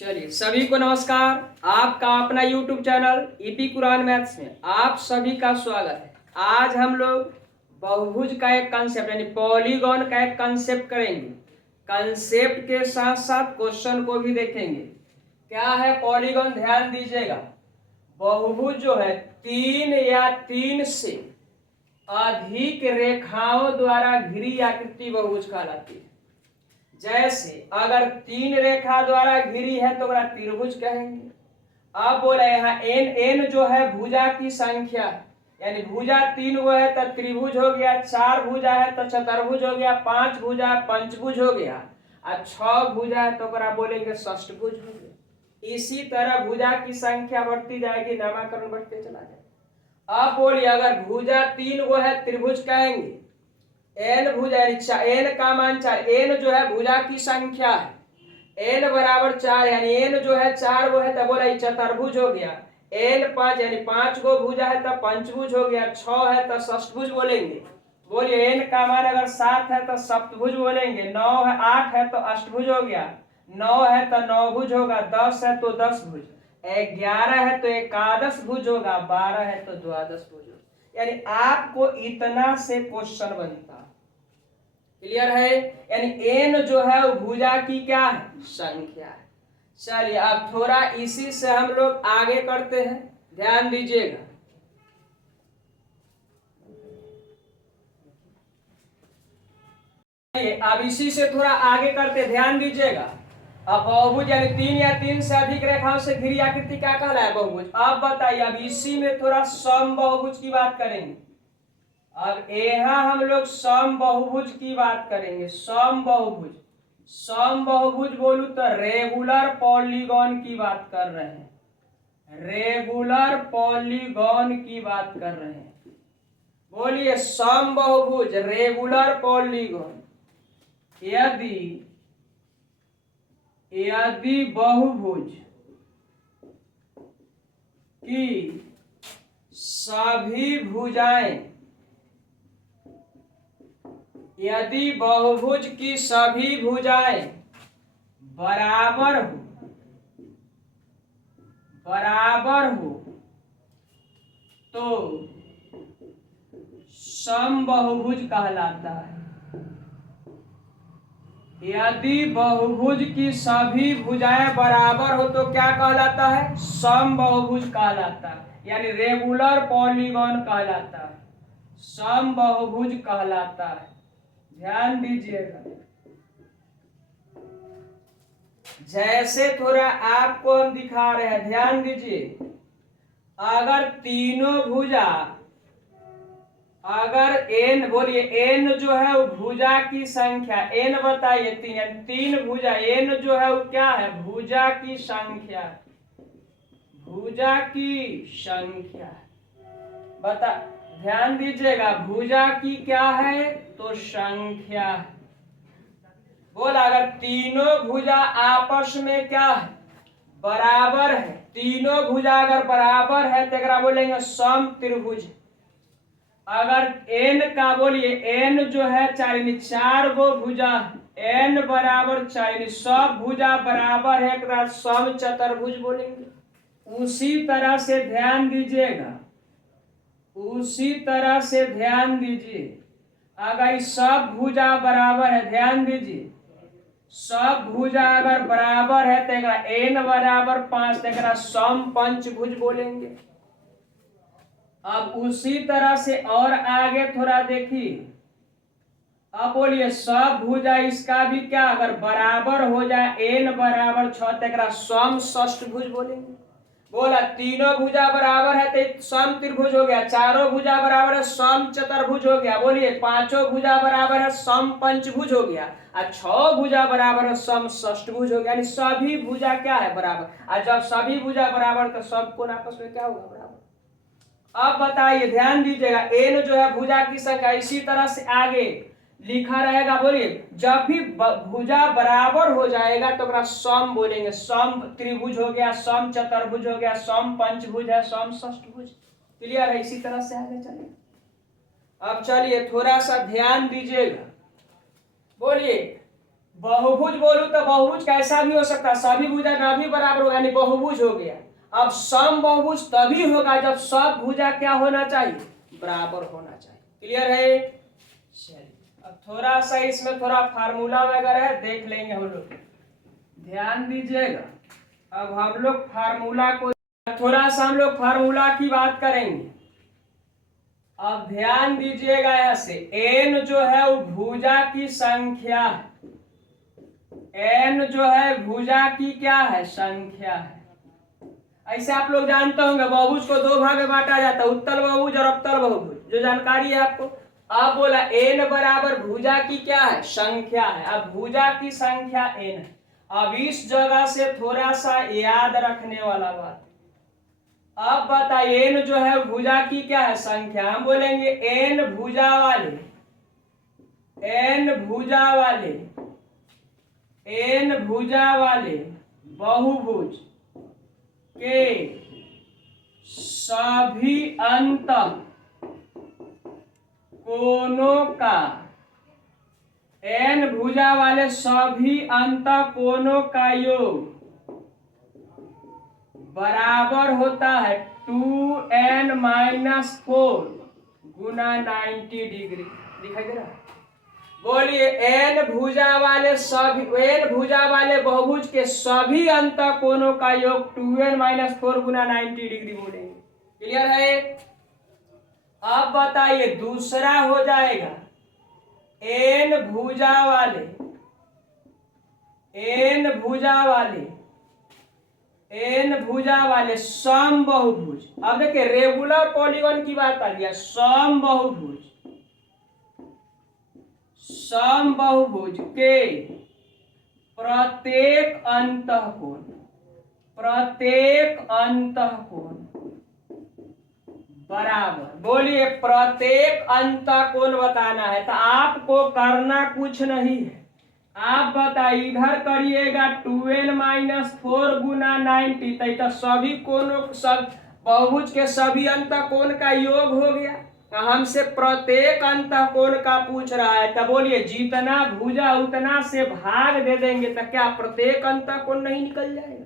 चलिए सभी को नमस्कार। आपका अपना YouTube channel EP Quran maths में आप सभी का स्वागत है। आज हम लोग बहुभुज का एक कंसेप्ट यानी पॉलीगॉन का एक कंसेप्ट करेंगे। कंसेप्ट के साथ साथ क्वेश्चन को भी देखेंगे। क्या है पॉलीगॉन, ध्यान दीजिएगा। बहुभुज जो है तीन या तीन से अधिक रेखाओं द्वारा घिरी आकृति बहुभुज कहलाती है। जैसे अगर तीन रेखा द्वारा घिरी है तो त्रिभुज कहेंगे। अब बोला यहाँ एन जो है भुजा की संख्या है, यानी भुजा तीन वो है तो त्रिभुज हो गया, चार भुजा है तो चतुर्भुज हो गया, पांच भुजा है पंचभुज हो गया, और छह भुजा है तो बोलेंगे षष्ठभुज हो गया। इसी तरह भुजा की संख्या बढ़ती जाएगी, नामकरण बढ़ते चला जाएगा। अब बोलिए अगर भुजा तीन वो है त्रिभुज कहेंगे। एन भुजा एन का मान चार, एन जो है भुजा की संख्या है, एन बराबर चार यानी एन जो है चार वो है तो बोला चतुर्भुज हो गया। एन पांच यानी पांच गो भुजा है तो पंचभुज हो गया, छह है तो षष्ठभुज बोलेंगे। बोलिए एन का मान अगर सात है तो सप्तभुज बोलेंगे, नौ है आठ है तो अष्टभुज हो गया, नौ है तो नौभुज होगा, दस है तो दस भुज, 11 है तो एकादश भुज होगा, 12 है तो द्वादश भुज होगा। यानी आपको इतना से क्वेश्चन बनता। क्लियर है? यानी एन जो है वो भुजा की क्या है? संख्या है। चलिए अब थोड़ा इसी से हम लोग आगे करते हैं, ध्यान दीजिएगा। अब इसी से थोड़ा आगे करते, ध्यान दीजिएगा। अब बहुभुज यानी तीन या तीन से अधिक रेखाओं से घिरी आकृति क्या कहला है? बहुभुज। अब बताइए, अब इसी में थोड़ा समबाहुभुज की बात करेंगे। अब यहाँ हम लोग समबाहुभुज की बात करेंगे। समबाहुभुज, समबाहुभुज बोलूं तो रेगुलर पॉलीगॉन की बात कर रहे हैं। रेगुलर पॉलीगॉन की बात कर रहे हैं। बोलिए समबाहुभुज रेगुलर पॉलीगॉन। यदि बहुभुज की सभी भुजाएं, यदि बहुभुज की सभी भुजाएं बराबर हो तो समबाहुभुज कहलाता है। यदि बहुभुज की सभी भुजाएं बराबर हो तो क्या कहलाता है? समबाहुभुज कहलाता है, यानी रेगुलर पॉलीगॉन कहलाता है, समबाहुभुज कहलाता है। ध्यान दीजिएगा। जैसे थोड़ा आपको हम दिखा रहे हैं, ध्यान दीजिए। अगर तीनों भुजा, अगर एन, बोलिए एन जो है वो भुजा की संख्या, एन बताइए तीन भुजा, एन जो है वो क्या है? भुजा की संख्या, भुजा की संख्या बता, ध्यान दीजिएगा। भुजा की क्या है? तो संख्या है। बोला अगर तीनों भुजा आपस में क्या है? बराबर है। तीनों भुजा अगर बराबर है तो बोलेंगे सम त्रिभुज। अगर एन का, बोलिए एन जो है चार गो भुजा, एन बराबर चार, सब भुजा बराबर है तो सम चतुर्भुज बोलेंगे। उसी तरह से ध्यान दीजिएगा, उसी तरह से ध्यान दीजिए। अगर सब भुजा बराबर है, ध्यान दीजिए, सब भुजा अगर बराबर है तो एन बराबर 5 तो सम पंचभुज बोलेंगे। अब उसी तरह से और आगे थोड़ा देखिए। अब बोलिए सब भुजा इसका भी क्या अगर बराबर हो जाए, एन बराबर 6 तो सम षष्ठभुज बोलेंगे। बोला तीनों भुजा बराबर है तो सम त्रिभुज हो गया, चारों भुजा बराबर है सम चतुर्भुज हो गया। बोलिए पांचों भुजा बराबर है सम पंचभुज हो गया, और 6 भुजा बराबर है सम षष्ठभुज हो गया। यानी सभी भुजा क्या है? बराबर। और जब सभी भुजा बराबर तो सब कोण आपस में क्या होगा? बराबर। अब बताइए, ध्यान दीजिएगा। एन जो है भुजा की संख्या, इसी तरह से आगे लिखा रहेगा। बोलिए जब भी भुजा बराबर हो जाएगा तो सम बोलेंगे। सम त्रिभुज हो गया, सम चतुर्भुज हो गया, सम पंचभुज है, सम षष्ठभुज। क्लियर है? इसी तरह से आगे चलिए। अब चलिए थोड़ा सा ध्यान दीजिएगा। बोलिए बहुभुज बोलूं तो बहुभुज कैसा भी हो सकता है, सभी भुजा ना भी बराबर होगा, यानी बहुभुज हो गया। अब सम बहुभुज तभी होगा जब सब भुजा क्या होना चाहिए, बराबर होना चाहिए। क्लियर है? चलिए अब थोड़ा सा इसमें थोड़ा फार्मूला वगैरह है, देख लेंगे हम लोग, ध्यान दीजिएगा। अब हम लोग फार्मूला को थोड़ा सा हम लोग फार्मूला की बात करेंगे। अब ध्यान दीजिएगा, यहां से n जो है वो भुजा की संख्या है, n जो है भुजा की क्या है, संख्या है। ऐसे आप लोग जानते होंगे बहुभुज को दो भाग में बांटा जाता है, उत्तल बहुभुज और अवतल बहुभुज, जो जानकारी है आपको। अब बोला n बराबर भुजा की क्या है, संख्या है। अब भुजा की संख्या n है। अब इस जगह से थोड़ा सा याद रखने वाला बात, अब बताइए n जो है भुजा की क्या है, संख्या। हम बोलेंगे n भुजा वाले, n भुजा वाले, n भुजा वाले बहुभुज के सभी अंत कोणों का, n भुजा वाले सभी अंत कोणों का योग बराबर होता है 2n-4 गुना 90 डिग्री। दिखाई दे रहा है? बोलिए n भुजा वाले सभी, n भुजा वाले बहुभुज के सभी अंत कोणों का योग 2n-4 गुना 90 डिग्री बोलेंगे। क्लियर है? अब बताइए दूसरा हो जाएगा n भुजा वाले, n भुजा वाले, n भुजा वाले सम बहुभुज। अब देखिए रेगुलर पॉलीगॉन की बात आ गया, सम बहुभुज, सम बहुभुज के प्रत्येक अंतःकोण, प्रत्येक अंतःकोण बराबर। बोलिए प्रत्येक अंतःकोण बताना है, तो आपको करना कुछ नहीं है। आप बताइए इधर करिएगा 2n-4 गुना 90, तो सभी कोणों, सब बहुभुज के सभी अंतःकोण का योग हो गया। हमसे प्रत्येक अंतःकोण का पूछ रहा है, तो बोलिए जितना भुजा उतना से भाग दे देंगे तो क्या प्रत्येक अंतःकोण नहीं निकल जाएगा?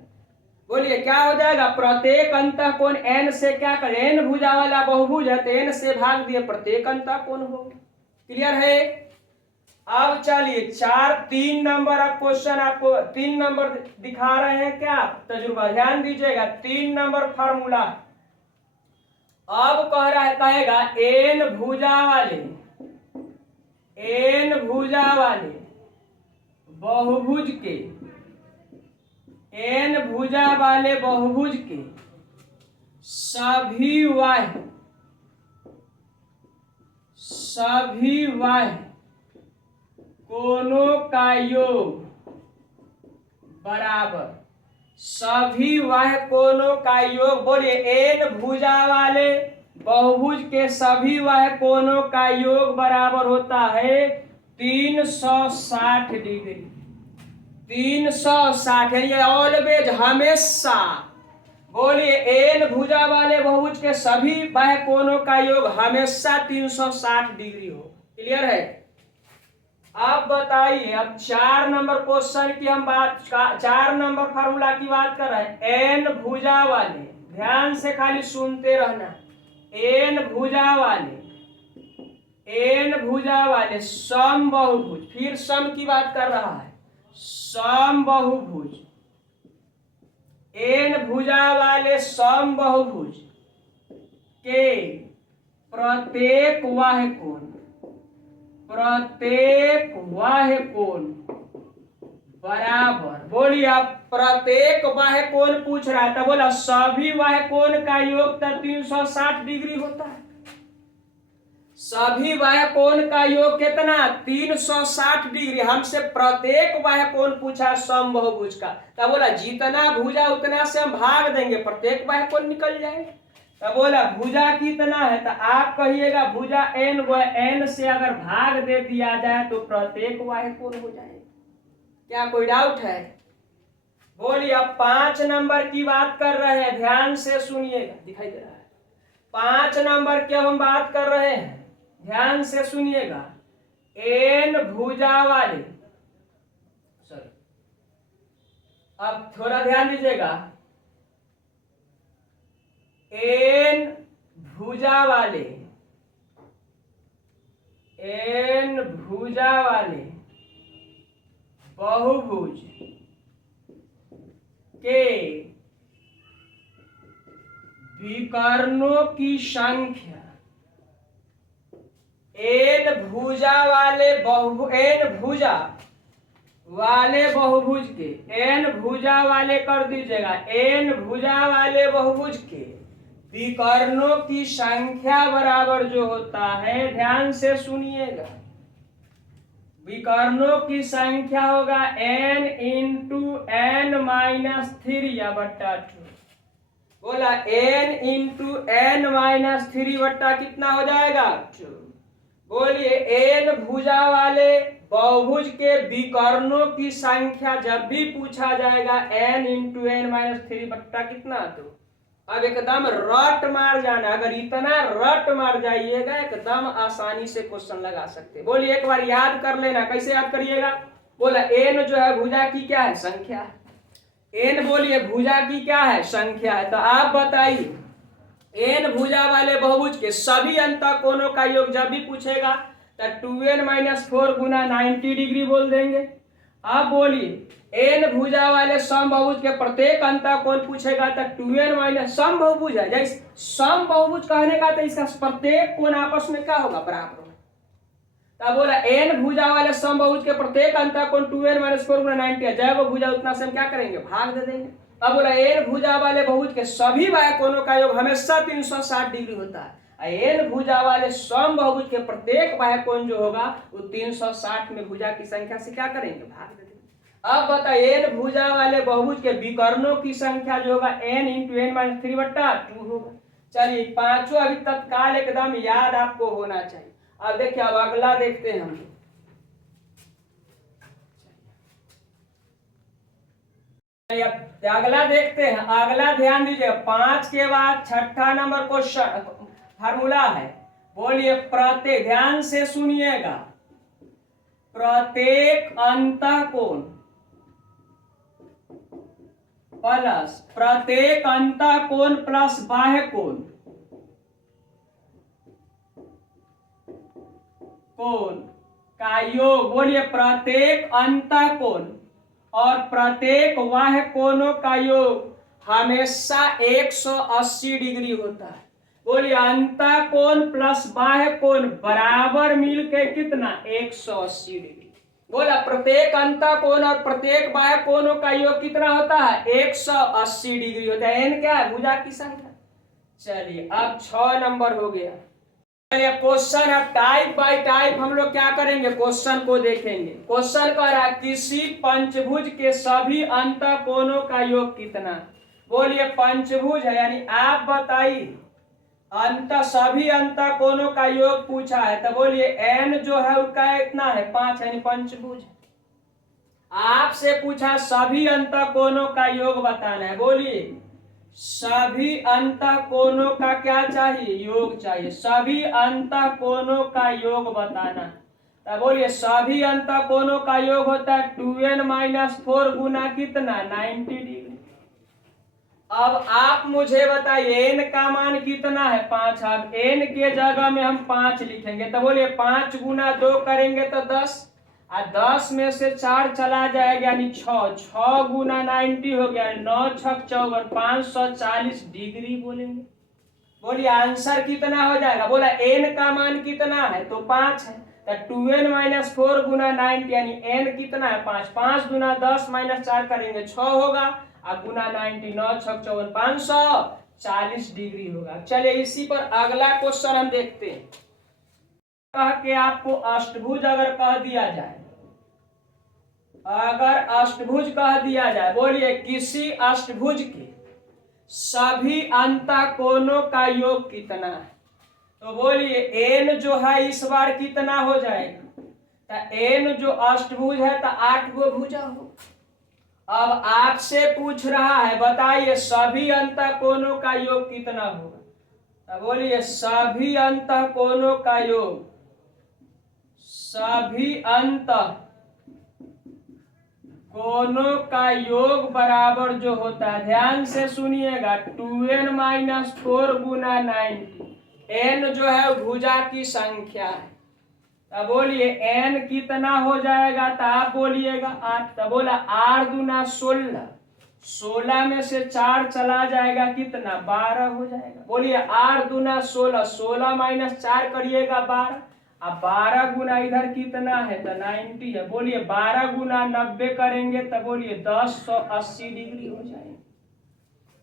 बोलिए क्या हो जाएगा, प्रत्येक अंतःकोण n से क्या करें, n भुजा वाला बहुभुज है तो n से भाग दिए, प्रत्येक अंतःकोण हो गया। क्लियर है? अब चलिए 3 नंबर आप क्वेश्चन, आपको 3 नंबर दिखा रहे हैं क्या तजुर्बा, ध्यान दीजिएगा। 3 नंबर फार्मूला अब कह रहा है, कहेगा n भुजा वाले, n भुजा वाले बहुभुज के, n भुजा वाले बहुभुज के सभी वाह्य, सभी वाह्य कोणों का योग बराबर, सभी वाह्य कोणों का योग। बोलिए n भुजा वाले बहुभुज के सभी वाह्य कोणों का योग बराबर होता है 360 डिग्री। 360 यानी ऑलवेज, हमेशा। बोलिए n भुजा वाले बहुभुज के सभी बाह्य कोणों का योग हमेशा 360 डिग्री हो। क्लियर है? अब बताइए, अब 4 नंबर क्वेश्चन की हम बात, 4 नंबर फार्मूला की बात कर रहे हैं। n भुजा वाले, ध्यान से खाली सुनते रहना, n भुजा वाले, n भुजा वाले सम बहुभुज, फिर सम की बात कर रहा है, सम बहुभुज, n भुजा वाले सम बहुभुज के प्रत्येक वाह्य कोण, प्रत्येक वाह्य कोण बराबर। बोलिए आप प्रत्येक वाह्य कोण पूछ रहा था, बोला सभी वाह्य कोण का योग तो 360 डिग्री होता है। सभी वाह्य कोण का योग कितना, 360 डिग्री। हमसे प्रत्येक वाह्य कोण पूछा सम बहुभुज का, तो बोला जितना भुजा उतना से हम भाग देंगे, प्रत्येक वाह्य कोण निकल जाएगा। तो बोला भुजा कितना है, तो आप कहिएगा भुजा n, व n से अगर भाग दे दिया जाए तो प्रत्येक वाह्य कोण हो जाएगा। क्या कोई डाउट है? बोलिए अब 5 नंबर की बात कर रहे हैं, ध्यान से सुनिएगा, दिखाई दे रहा है। 5 नंबर की हम बात कर रहे हैं, ध्यान से सुनिएगा। n भुजा वाले, अब थोड़ा ध्यान दीजिएगा, एन भुजा वाले बहुभुज के विकर्णों की संख्या, एन भुजा वाले बहुभुज के, एन भुजा वाले कर दीजिएगा, एन भुजा वाले बहुभुज के विकर्णों की संख्या बराबर जो होता है, ध्यान से सुनिएगा, विकर्णों की संख्या होगा n इंटू एन माइनस 3 या बट्टा 2। बोला n इंटू एन माइनस 3 बट्टा कितना हो जाएगा 2। बोलिए n भुजा वाले बहुभुज के विकर्णों की संख्या जब भी पूछा जाएगा n इंटू एन माइनस 3 बट्टा कितना 2। अब एकदम रट मार जाना, अगर इतना रट मार जाइएगा एकदम आसानी से क्वेश्चन लगा सकते। बोलिए एक बार याद कर लेना, कैसे याद करिएगा। बोला एन जो है भुजा की क्या है, संख्या है। एन बोलिए भुजा की क्या है, संख्या है। तो आप बताइए एन भुजा वाले बहुभुज के सभी अंतःकोणों का योग जब भी पूछेगा तो 2n माइनस 4 गुना 90 डिग्री बोल देंगे। अब बोलिए एन भुजा वाले समबहुभुज के प्रत्येक अंतःकोण पूछेगा तो 2n माइनस समबहुभुज है, जैसे समबहुभुज कहने का तो इसका प्रत्येक कोण आपस में क्या होगा, बराबर होगा। तब बोला एन भुजा वाले समबहुभुज के प्रत्येक अंतःकोण 2n माइनस 4 गुना 90 है, जब वो भुजा उतना से हम क्या करेंगे, भाग दे देंगे। अब बोला एन भुजा वाले बहुभुज के सभी बाह्यकोणों का योग हमेशा 360 डिग्री होता है। एन भुजा वाले समबहुभुज के प्रत्येक बाह्यकोण जो होगा वो 360 में भुजा की संख्या से क्या करेंगे, भाग दे देंगे। अब बताइए एन भुजा वाले बहुभुज के विकर्णों की संख्या जो होगा n इंटू एन माइनस 3 बट्टा 2 होगा। चलिए पांचों अभी तत्काल एकदम याद आपको होना चाहिए। अब देखिए अब अगला देखते हैं हम। अगला देखते हैं, अगला ध्यान दीजिए 5 के बाद 6ठा नंबर क्वेश्चन फार्मूला है। बोलिए प्रत्येक, ध्यान से सुनिएगा, प्रत्येक अंतःकोण प्लस बाह्य कोण का योग। बोलिए प्रत्येक अंतःकोण और प्रत्येक बाह्य कोणों का योग हमेशा 180 डिग्री होता है। बोलिए अंतःकोण प्लस बाह्य कोण बराबर मिलके कितना, 180 डिग्री। बोला प्रत्येक अंतःकोण और प्रत्येक बाह्य कोणों का योग कितना होता है, 180 डिग्री होता है। एन क्या है, भुजा की संख्या। चलिए अब 6 नंबर हो गया। क्वेश्चन अब टाइप बाय टाइप हम लोग क्या करेंगे, क्वेश्चन को देखेंगे। क्वेश्चन कह रहा है किसी पंचभुज के सभी अंतःकोणों का योग कितना। बोलिए पंचभुज है, यानी आप बताइए सभी अंतःकोणों का योग पूछा है, तो बोलिए n जो है उसका इतना है 5, यानी पंचभुज। आपसे पूछा सभी अंतःकोणों का योग बताना है। बोलिए सभी अंतःकोणों का क्या चाहिए, योग चाहिए। सभी अंतःकोणों का योग बताना। तो बोलिए सभी अंतःकोणों का योग होता है 2n माइनस 4 गुना कितना, 90 डिग्री। अब आप मुझे बताइए n का मान कितना है, 5। अब n के जगह में हम 5 लिखेंगे, तो बोलिए 5 गुना 2 करेंगे तो 10, और 10 में से 4 चला जाएगा यानी 6, 6 गुना 90 हो गया, 9 छक 54, 540 डिग्री बोलेंगे। बोलिए आंसर कितना हो जाएगा। बोला n का मान कितना है, तो 5 है, तो 2n माइनस 4 गुना 90 यानी n कितना है, 5। 5 गुना 10 माइनस 4 करेंगे 6 होगा, और गुना 90, 9 छक 54, 540 डिग्री होगा। चलिए इसी पर अगला क्वेश्चन हम देखते हैं। कह के आपको अष्टभुज अगर कह दिया जाए, अगर अष्टभुज कह दिया जाए, बोलिए किसी अष्टभुज के सभी अंतःकोणों का योग कितना है। तो बोलिए n जो है इस बार कितना हो जाएगा, तो n जो अष्टभुज है तो 8 गो भुजा हो। अब आपसे पूछ रहा है बताइए सभी अंतःकोणों का योग कितना होगा। तो बोलिए सभी अंतःकोणों का योग, सभी अंतःकोणों कोनों का योग बराबर जो होता है, ध्यान से सुनिएगा, 2n-4 गुना 90। n जो है भुजा की संख्या है। तब बोलिए n कितना हो जाएगा, तो आप बोलिएगा 8। तब बोला 8 दूना 16, 16 में से 4 चला जाएगा, कितना 12 हो जाएगा। बोलिए 8 दूना 16, 16 माइनस 4 करिएगा 12। अब 12 गुना इधर कितना है, तो 90 है। बोलिए 12 गुना 90 करेंगे तो बोलिए 1080 डिग्री हो जाएगा।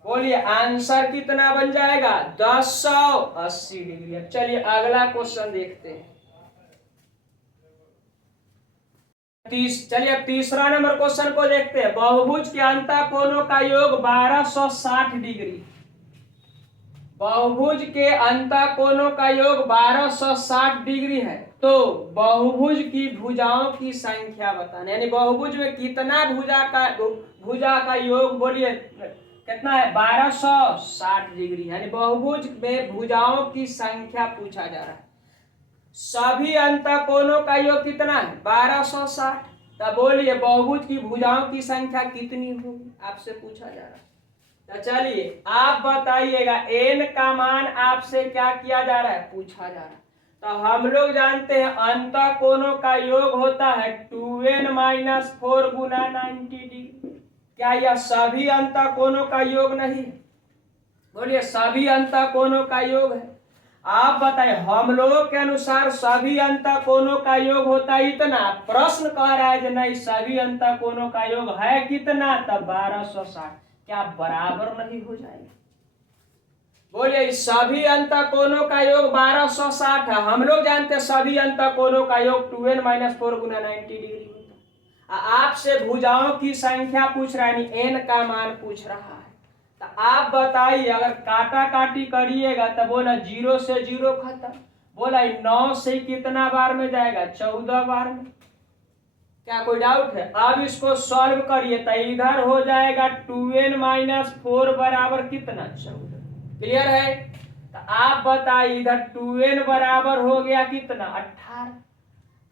बोलिए आंसर कितना बन जाएगा, 1080 डिग्री। अब चलिए अगला क्वेश्चन देखते हैं। चलिए अब तीसरा नंबर क्वेश्चन को देखते हैं। बहुभुज के अंतःकोणों का योग 1260 डिग्री। बहुभुज के अंतःकोणों का योग 1260 डिग्री है, तो बहुभुज की भुजाओं की संख्या बताना। यानी बहुभुज में कितना भुजा का योग, बोलिए कितना है, 1260 डिग्री। यानी बहुभुज में भुजाओं की संख्या पूछा जा रहा है। सभी अंतःकोणों का योग कितना है, 1260। तब बोलिए बहुभुज की भुजाओं की संख्या कितनी होगी, आपसे पूछा जा रहा है। तो चलिए आप बताइएगा, n का मान आपसे क्या किया जा रहा है, पूछा जा रहा है। तो हम लोग जानते हैं अंतःकोणों का योग होता है 2n-4 गुना 90 डिग्री। क्या यह सभी अंतःकोणों का योग नहीं? बोलिए सभी अंतःकोणों का योग है। आप बताइए, हम लोगों के अनुसार सभी अंतःकोणों का योग होता है इतना। प्रश्न कह रहा है कि नहीं, सभी अंतःकोणों का योग है कितना, तब 1260। क्या बराबर नहीं हो जाएगा? बोलिए सभी अंतःकोणों का योग 1260 है। हम लोग जानते हैं सभी अंतःकोणों का योग 2n-4 गुना 90 डिग्री होता है। आपसे भुजाओं की संख्या पूछ रहा है, यानी n का मान पूछ रहा है। तो आप बताइए, अगर काटा काटी करिएगा तो बोला 0 से 0 खत्म। बोला 9 से कितना बार में जाएगा, 14 बार में। क्या कोई डाउट है? अब इसको सॉल्व करिए तो इधर हो जाएगा 2n-4 बराबर कितना, 14। क्लियर है? तो आप बताइए, इधर 2n बराबर हो गया कितना, 18।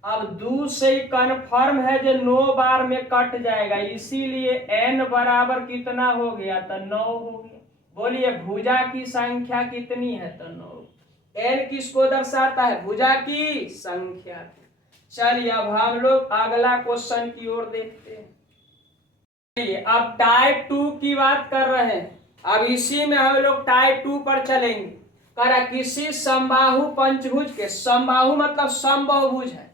अब 2 से कन्फर्म है जो 9 बार में कट जाएगा, इसीलिए n बराबर कितना हो गया, तो 9 हो गया। बोलिए भुजा की संख्या कितनी है, तो 9। n किसको दर्शाता है, भुजा की संख्या। चलिए अब हम लोग अगला क्वेश्चन की ओर देखते हैं। अब टाइप 2 की बात कर रहे हैं। अब इसी में हम लोग टाइप 2 पर चलेंगे। करा किसी समबाहु पंचभुज के, समबाहु मतलब समबाहुभुज है।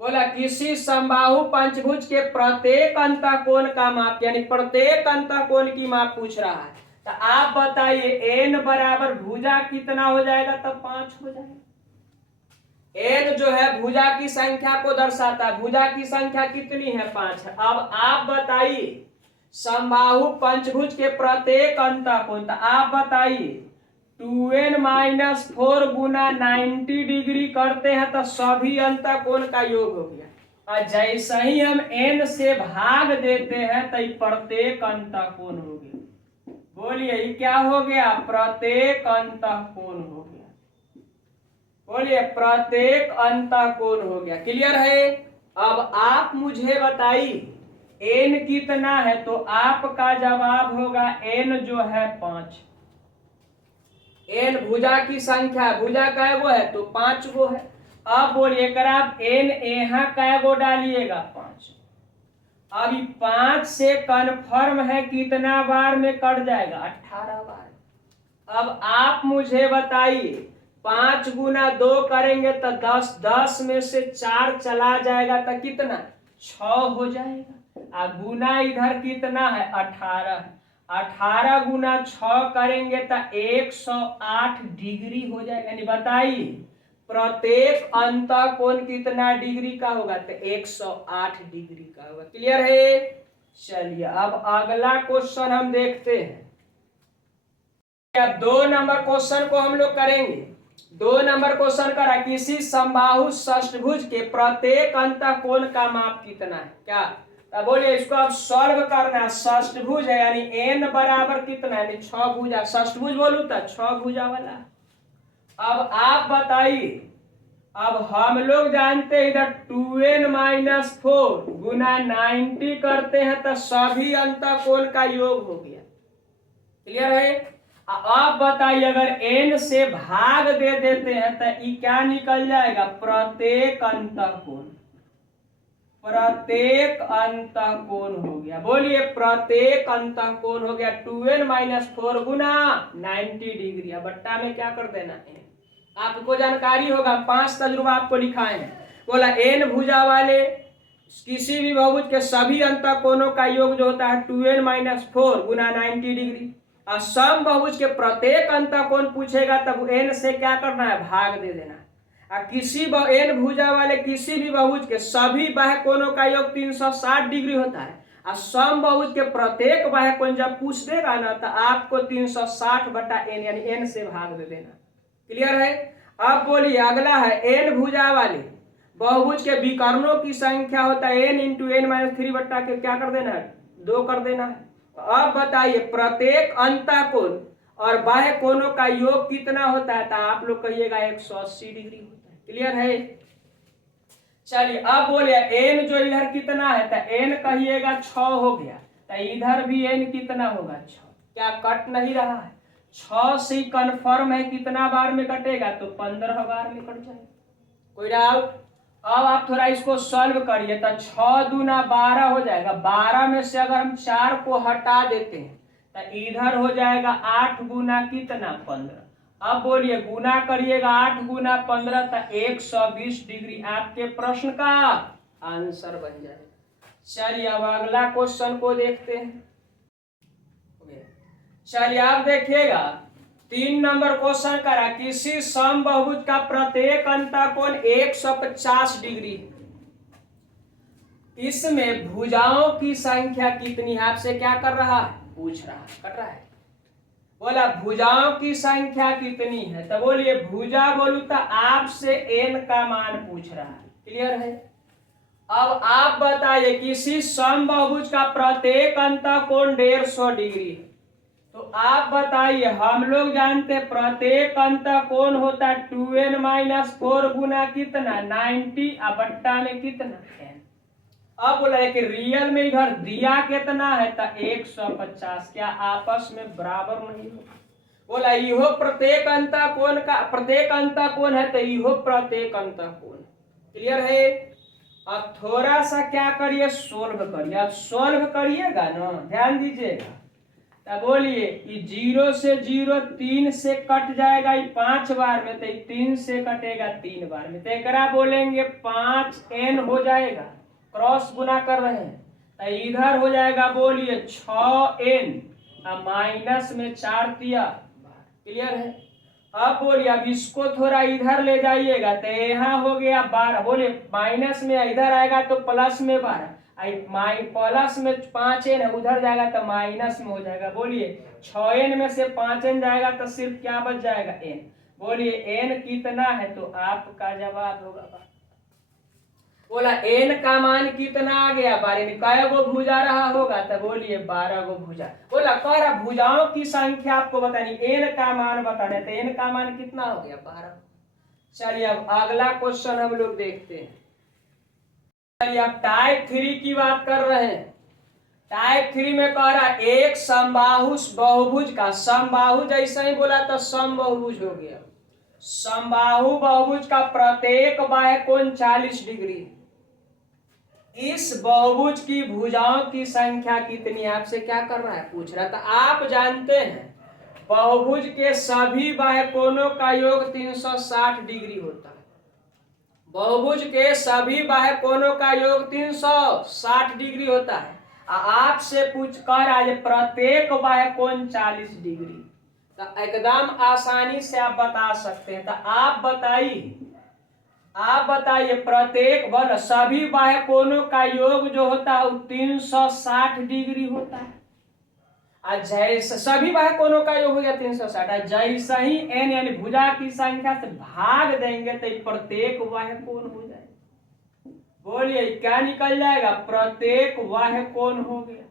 बोला किसी समबाहु पंचभुज के प्रत्येक अंतःकोण का माप, यानी प्रत्येक अंतःकोण की माप पूछ रहा है। तो आप बताइए n बराबर भुजा कितना हो जाएगा, तब 5 हो जाएगा। n जो है भुजा की संख्या को दर्शाता है। भुजा की संख्या कितनी है, 5 है। अब आप बताइए समबाहु पंचभुज के प्रत्येक अंतःकोण, तो आप बताइए 2n-4 गुना 90 डिग्री करते हैं तो सभी अंतःकोण का योग हो गया। और जैसे ही हम n से भाग देते हैं तो प्रत्येक अंतःकोण हो गया। बोलिए ये क्या हो गया, प्रत्येक अंतःकोण हो गया। बोलिए प्रत्येक अंतःकोण हो गया। क्लियर है? अब आप मुझे बताइए n कितना है, तो आपका जवाब होगा n जो है 5। n भुजा की संख्या, भुजा कै गो है, तो 5 गो है। अब बोलिए अगर आप n यहाँ कै गो डालिएगा, 5। अभी 5 से कन्फर्म है कितना बार में कट जाएगा, 18 बार। अब आप मुझे बताइए 5 गुना 2 करेंगे तो 10, 10 में से 4 चला जाएगा तो कितना, 6 हो जाएगा। गुना इधर कितना है, 18। 18 गुना 6 करेंगे तो 108 डिग्री हो जाएगा। यानी बताइए प्रत्येक अंतःकोण कितना डिग्री का होगा, तो 108 डिग्री का होगा। क्लियर है? चलिए अब अगला क्वेश्चन हम देखते हैं। अब 2 नंबर क्वेश्चन को हम लोग करेंगे। 2 नंबर क्वेश्चन करा किसी समबाहु षष्ठभुज के प्रत्येक अंतःकोण का माप कितना है। क्या, तो बोलिए इसको अब सॉल्व करना। षष्ठभुज है यानी n बराबर कितना, यानी 6 भुजा। षष्ठभुज बोलू तो 6 भुजा वाला। अब आप बताइए, अब हम लोग जानते हैं इधर 2n-4 गुना 90 करते हैं तो सभी अंतःकोण का योग हो गया। क्लियर है? अब बताइए अगर n से भाग दे देते हैं तो ये क्या निकल जाएगा? प्रत्येक अंतःकोण। प्रत्येक अंतःकोण हो गया। बोलिए प्रत्येक अंतःकोण हो गया 2n-4 गुना 90 डिग्री। अब बट्टा में क्या कर देना है? आपको जानकारी होगा, 5 तजुर्बा आपको लिखाए हैं। बोला n भुजा वाले किसी भी बहुभुज के सभी अंतःकोणों का योग जो होता है 2n-4 गुना 90 डिग्री। और सम बहुभुज के प्रत्येक अंतःकोण पूछेगा तब n से क्या करना है? भाग दे देना। और किसी n भुजा वाले किसी भी बहुभुज के सभी बाह्य कोणों का योग 360 डिग्री होता है। और सम बहुभुज के प्रत्येक बाह्य कोण जब पूछ देगा ना तो आपको 360/n यानी n से भाग दे देना। क्लियर है? अब बोलिए अगला है n भुजा वाले बहुभुज के विकर्णों की संख्या होता है n × n-3 बट्टा के क्या कर देना है? 2 कर देना है। अब बताइए प्रत्येक अंतःकोण और बाह्य कोणों का योग कितना होता है? तो आप लोग कहिएगा 180 डिग्री होता है। क्लियर है? चलिए अब बोलिए n जो इधर कितना है? तो n कहिएगा 6 हो गया। तो इधर भी n कितना होगा? 6। क्या कट नहीं रहा है? 6 से कंफर्म है कितना बार में कटेगा? तो 15 बार में कट जाएगा। कोई डाउट? अब आप थोड़ा इसको सॉल्व करिए तो 6 दूना 12 हो जाएगा। 12 में से अगर हम 4 को हटा देते हैं तो इधर हो जाएगा 8 गुना कितना? 15। अब बोलिए गुना करिएगा 8 गुना 15 तो 120 डिग्री आपके प्रश्न का आंसर बन जाएगा। चलिए अब अगला क्वेश्चन को देखते हैं। चलिए आप देखिएगा 3 नंबर क्वेश्चन करा किसी सम बहुभुज का प्रत्येक अंतःकोण 150 डिग्री। इसमें भुजाओं की संख्या कितनी है? आपसे क्या कर रहा है? पूछ रहा है, कर रहा है। बोला भुजाओं की संख्या कितनी है? तो बोलिए भुजा बोलू तो आपसे n का मान पूछ रहा है। क्लियर है? अब आप बताइए किसी सम बहुभुज का प्रत्येक अंतःकोण 150 डिग्री है। तो आप बताइए हम लोग जानते हैं प्रत्येक अंतःकोण होता है 2n-4 गुना कितना? 90 और बट्टा में कितना? n। अब बोला है कि रियल में इधर दिया कितना है? तो 150। क्या आपस में बराबर नहीं हो? बोला इहो प्रत्येक अंतःकोण का प्रत्येक अंतःकोण है तो इहो प्रत्येक अंतःकोण। क्लियर है? अब थोड़ा सा क्या करिए? सोल्व करिए। अब सोल्व करिएगा ना, ध्यान दीजिएगा। तब बोलिए कि 0 से 0 3 से कट जाएगा 5 बार में, तो 3 से कटेगा 3 बार में, तो एकरा बोलेंगे 5n हो जाएगा। क्रॉस गुना कर रहे हैं तो इधर हो जाएगा बोलिए 6n और माइनस में 4 दिया। क्लियर है? अब बोलिए अब इसको थोड़ा इधर ले जाइएगा तो यहाँ हो गया 12। बोलिए माइनस में इधर आएगा तो प्लस में 12, प्लस में 5n है उधर जाएगा तो माइनस में हो जाएगा। बोलिए 6n में से 5n जाएगा तो सिर्फ क्या बच जाएगा? n। बोलिए n कितना है? तो आपका जवाब होगा, बोला n का मान कितना आ गया? 12। कै गो भुजा रहा होगा? तो बोलिए 12 गो भुजा। बोला कह रहा भुजाओं की संख्या आपको बतानी, n का मान बताना, तो n का मान कितना हो गया? 12। चलिए अब अगला क्वेश्चन हम लोग देखते हैं। चलिए अब टाइप 3 की बात कर रहे हैं। टाइप 3 में कह रहा एक समबाहु बहुभुज का, समबाहु जैसा ही बोला तो सम बहुभुज हो गया। समबाहु बहुभुज का प्रत्येक बाह्य कोण 40 डिग्री। इस बहुभुज की भुजाओं की संख्या कितनी? आपसे क्या कर रहा है? पूछ रहा था। आप जानते हैं बहुभुज के सभी बाह्य कोणों का योग 360 डिग्री होता है। बहुभुज के सभी बाह्य कोणों का योग 360 डिग्री होता है। आपसे पूछ कर आज प्रत्येक बाह्य कोण 40 डिग्री, तो एकदम आसानी से आप बता सकते हैं। तो आप बताइए प्रत्येक बल सभी बाह्य कोणों का योग जो होता है वो 360 डिग्री होता है। जैसे सभी बाह्य कोणों का योग हो गया 360, जैसे ही n यानी भुजा की संख्या से भाग देंगे तो प्रत्येक बाह्य कोण हो जाएगा। बोलिए क्या निकल जाएगा? प्रत्येक बाह्य कोण हो गया।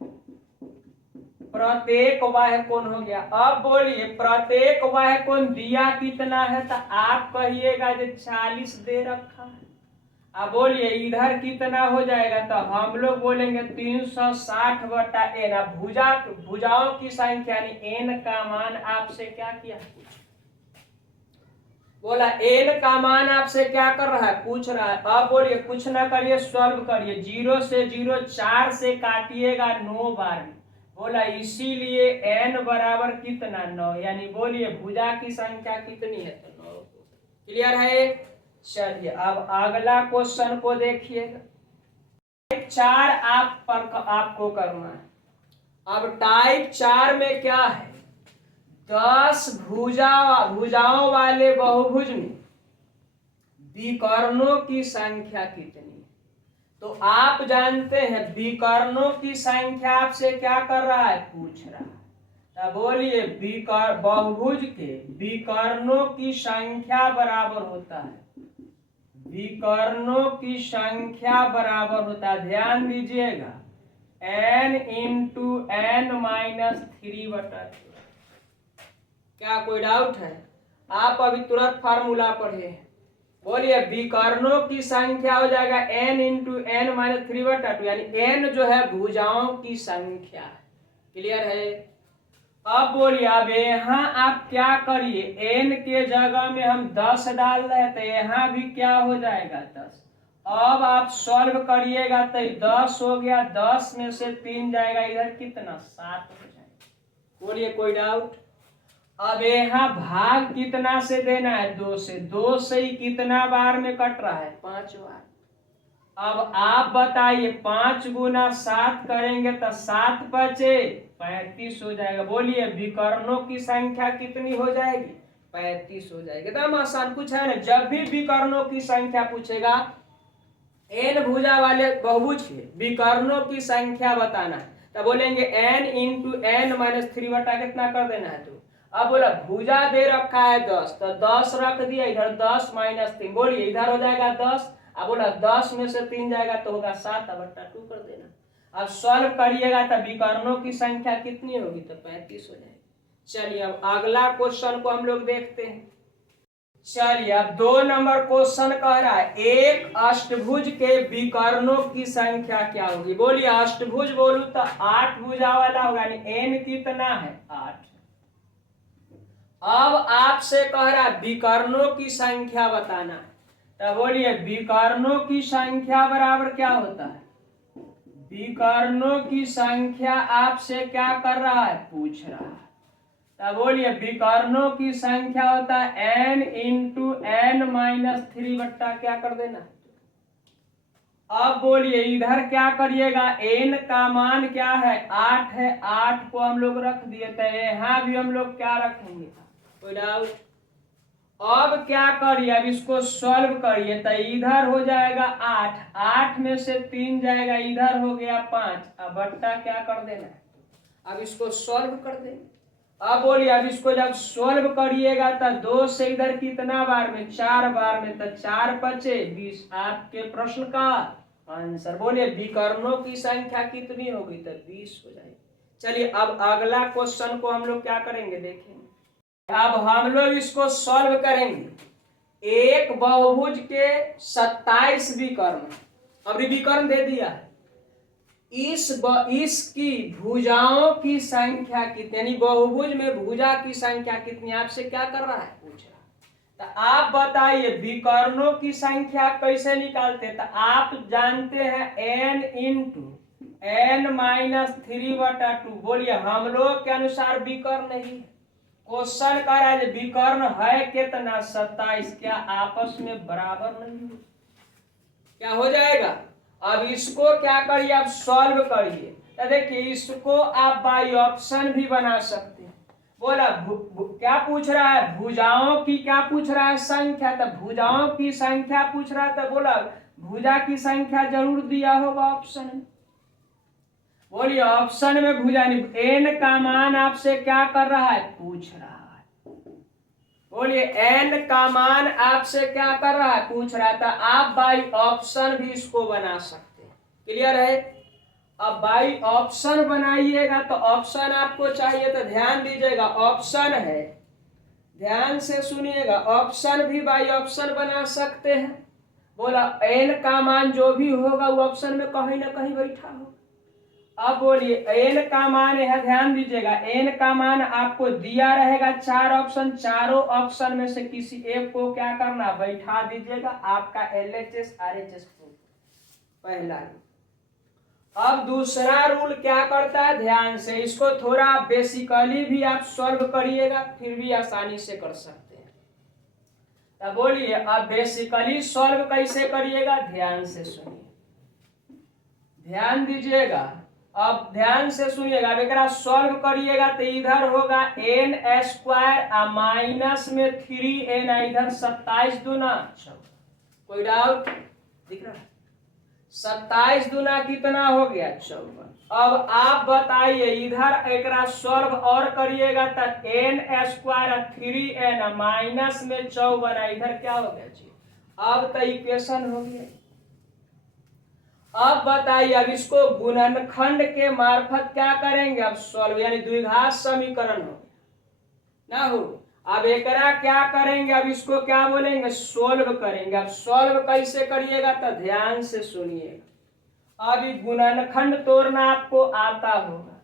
प्रत्येक बाह्य कोण हो गया। अब बोलिए प्रत्येक बाह्य कोण दिया कितना है, तो आप कहिएगा जो 40 दे रखा है। अब बोलिए इधर कितना हो जाएगा, तो हम लोग बोलेंगे 360/n। अब भुजाओं की संख्या यानी n का मान आपसे क्या किया, बोला n का मान आपसे क्या कर रहा है, पूछ रहा है। अब बोलिए कुछ ना करिए, सॉल्व करिए। 0 से 0 4 से काटिएगा 9 बार में, बोला इसीलिए n बराबर कितना 9, यानी बोलिए भुजा की संख्या कितनी है, तो 9। क्लियर है। चलिए अब अगला क्वेश्चन को देखिएगा। टाइप 4 आपको करना है। अब टाइप 4 में क्या है, 10 भुजाओं वाले बहुभुज में विकर्णों की संख्या कितनी है। तो आप जानते हैं विकर्णों की संख्या आपसे क्या कर रहा है, पूछ रहा है। तो बोलिए बहुभुज के विकर्णों की संख्या बराबर होता है, विकर्णों की संख्या बराबर होता है, ध्यान दीजिएगा, n इंटू n माइनस 3/2। क्या कोई डाउट है, आप अभी तुरंत फार्मूला पढ़े। बोलिए विकर्णों की संख्या हो जाएगा n इंटू n माइनस 3/2, यानी n जो है भुजाओं की संख्या। क्लियर है। अब बोलिए अब यहाँ आप क्या करिए, n के जगह में हम 10 डाल रहे हैं, तो यहाँ भी क्या हो जाएगा 10। अब आप सॉल्व करिएगा तो 10 हो गया, 10 में से 3 जाएगा, इधर कितना 7 हो जाएगा। बोलिए कोई डाउट। अब यहाँ भाग कितना से देना है, 2 से। 2 से ही कितना बार में कट रहा है, 5 बार। अब आप बताइए 5 गुना 7 करेंगे तो 7 बचे 35 हो जाएगा। बोलिए विकर्णों की संख्या कितनी हो जाएगी, 35 हो जाएगी। एकदम आसान कुछ है ना, जब भी विकर्णों की संख्या पूछेगा, n भुजा वाले बहुभुज के विकर्णों की संख्या बताना है, तो बोलेंगे n इंटू n माइनस 3/, कितना कर देना है। तो अब बोला भुजा दे रखा है 10, तो 10 रख दिया इधर, 10 माइनस 3, बोलिए इधर हो जाएगा 10। अब बोला 10 में से 3 जाएगा तो होगा 7/2 कर देना। अब सॉल्व करिएगा तो विकर्णों की संख्या कितनी होगी, तो 35 हो जाएगी। चलिए अब अगला क्वेश्चन को हम लोग देखते हैं। चलिए अब 2 नंबर क्वेश्चन कह रहा है एक अष्टभुज के विकर्णों की संख्या क्या होगी। बोलिए अष्टभुज बोलू तो 8 भुजा वाला होगा, यानी n कितना है 8। अब आपसे कह रहा है विकर्णों की संख्या बताना है, तो बोलिए विकर्णों की संख्या बराबर क्या होता है, विकर्णों की संख्या आपसे क्या कर रहा है, पूछ रहा है। तो बोलिए विकर्णों की संख्या होता है n इंटू n माइनस 3/, क्या कर देना। अब बोलिए इधर क्या करिएगा, n का मान क्या है 8 है, 8 को हम लोग रख दिए, तो यहाँ भी हम लोग क्या रखेंगे, कोई डाउट। अब क्या करिए, अब इसको सॉल्व करिए, तो इधर हो जाएगा 8, 8 में से 3 जाएगा, इधर हो गया 5, अब बट्टा क्या कर देना है। अब इसको सॉल्व कर देंगे। अब बोलिए अब इसको जब सॉल्व करिएगा तो 2 से इधर कितना बार में, 4 बार में, तो 4 बचे 20, आपके प्रश्न का आंसर। बोलिए विकर्णों की संख्या कितनी होगी, तो 20 हो जाएगी। चलिए अब अगला क्वेश्चन को हम लोग क्या करेंगे, देखेंगे। अब हम लोग इसको सॉल्व करेंगे। एक बहुभुज के 27 विकर्ण, अब विकर्ण दे दिया है, इसकी भुजाओं की संख्या कितनी, यानी बहुभुज में भुजा की संख्या कितनी, आपसे क्या कर रहा है, पूछ रहा है। तो आप बताइए विकर्णों की संख्या कैसे निकालते, तो आप जानते हैं n इंटू n माइनस 3/2। बोलिए हम लोग के अनुसार विकर्ण नहीं है, क्वेश्चन कर रहा है विकर्ण है कितना 27, क्या आपस में बराबर नहीं है, क्या हो जाएगा। अब इसको क्या करिए, आप सॉल्व करिए, तो देखिए इसको आप बाई ऑप्शन भी बना सकते हैं। बोला क्या पूछ रहा है, भुजाओं की क्या पूछ रहा है, संख्या, तो भुजाओं की संख्या पूछ रहा है, तो बोला भुजा की संख्या जरूर दिया होगा ऑप्शन में। बोलिए ऑप्शन में भुजा नहीं, n का मान आपसे क्या कर रहा है, पूछ रहा है। बोलिए n का मान आपसे क्या कर रहा है, पूछ रहा था। आप बाई ऑप्शन भी इसको बना सकते हैं। क्लियर है। अब बाई ऑप्शन बनाइएगा तो ऑप्शन आपको चाहिए तो ध्यान दीजिएगा, ऑप्शन है, ध्यान से सुनिएगा, ऑप्शन भी बाई ऑप्शन बना सकते हैं। बोला एन का मान जो भी होगा वो ऑप्शन में कहीं ना कहीं बैठा हो। अब बोलिए एन का मान है, ध्यान दीजिएगा, एन का मान आपको दिया रहेगा 4 ऑप्शन, चारों ऑप्शन में से किसी एक को क्या करना, बैठा दीजिएगा, आपका LHS RHS प्रूफ, पहला। अब दूसरा रूल क्या करता है, ध्यान से इसको थोड़ा बेसिकली भी आप सॉल्व करिएगा फिर भी आसानी से कर सकते हैं। तो बोलिए अब बेसिकली सॉल्व कैसे करिएगा, ध्यान से सुनिए, ध्यान दीजिएगा, अब ध्यान से सुनिएगा। अब एक सॉल्व करिएगा तो इधर होगा n² माइनस में 3n, इधर 27 दूना 14, कोई डाउट दिख रहा है, 27 दूना कितना हो गया 54। अब आप बताइए इधर एक सॉल्व और करिएगा तो n² 3n माइनस में 54, इधर क्या हो गया जी, अब तो इक्वेशन हो गया। अब बताइए अब इसको गुणनखंड के मार्फत क्या करेंगे, अब सॉल्व, यानी द्विघात समीकरण हो ना हो। अब एकरा क्या करेंगे, अब इसको क्या बोलेंगे, सॉल्व करेंगे। अब सॉल्व कैसे करिएगा तो ध्यान से सुनिएगा। अब गुणनखंड तोड़ना आपको आता होगा,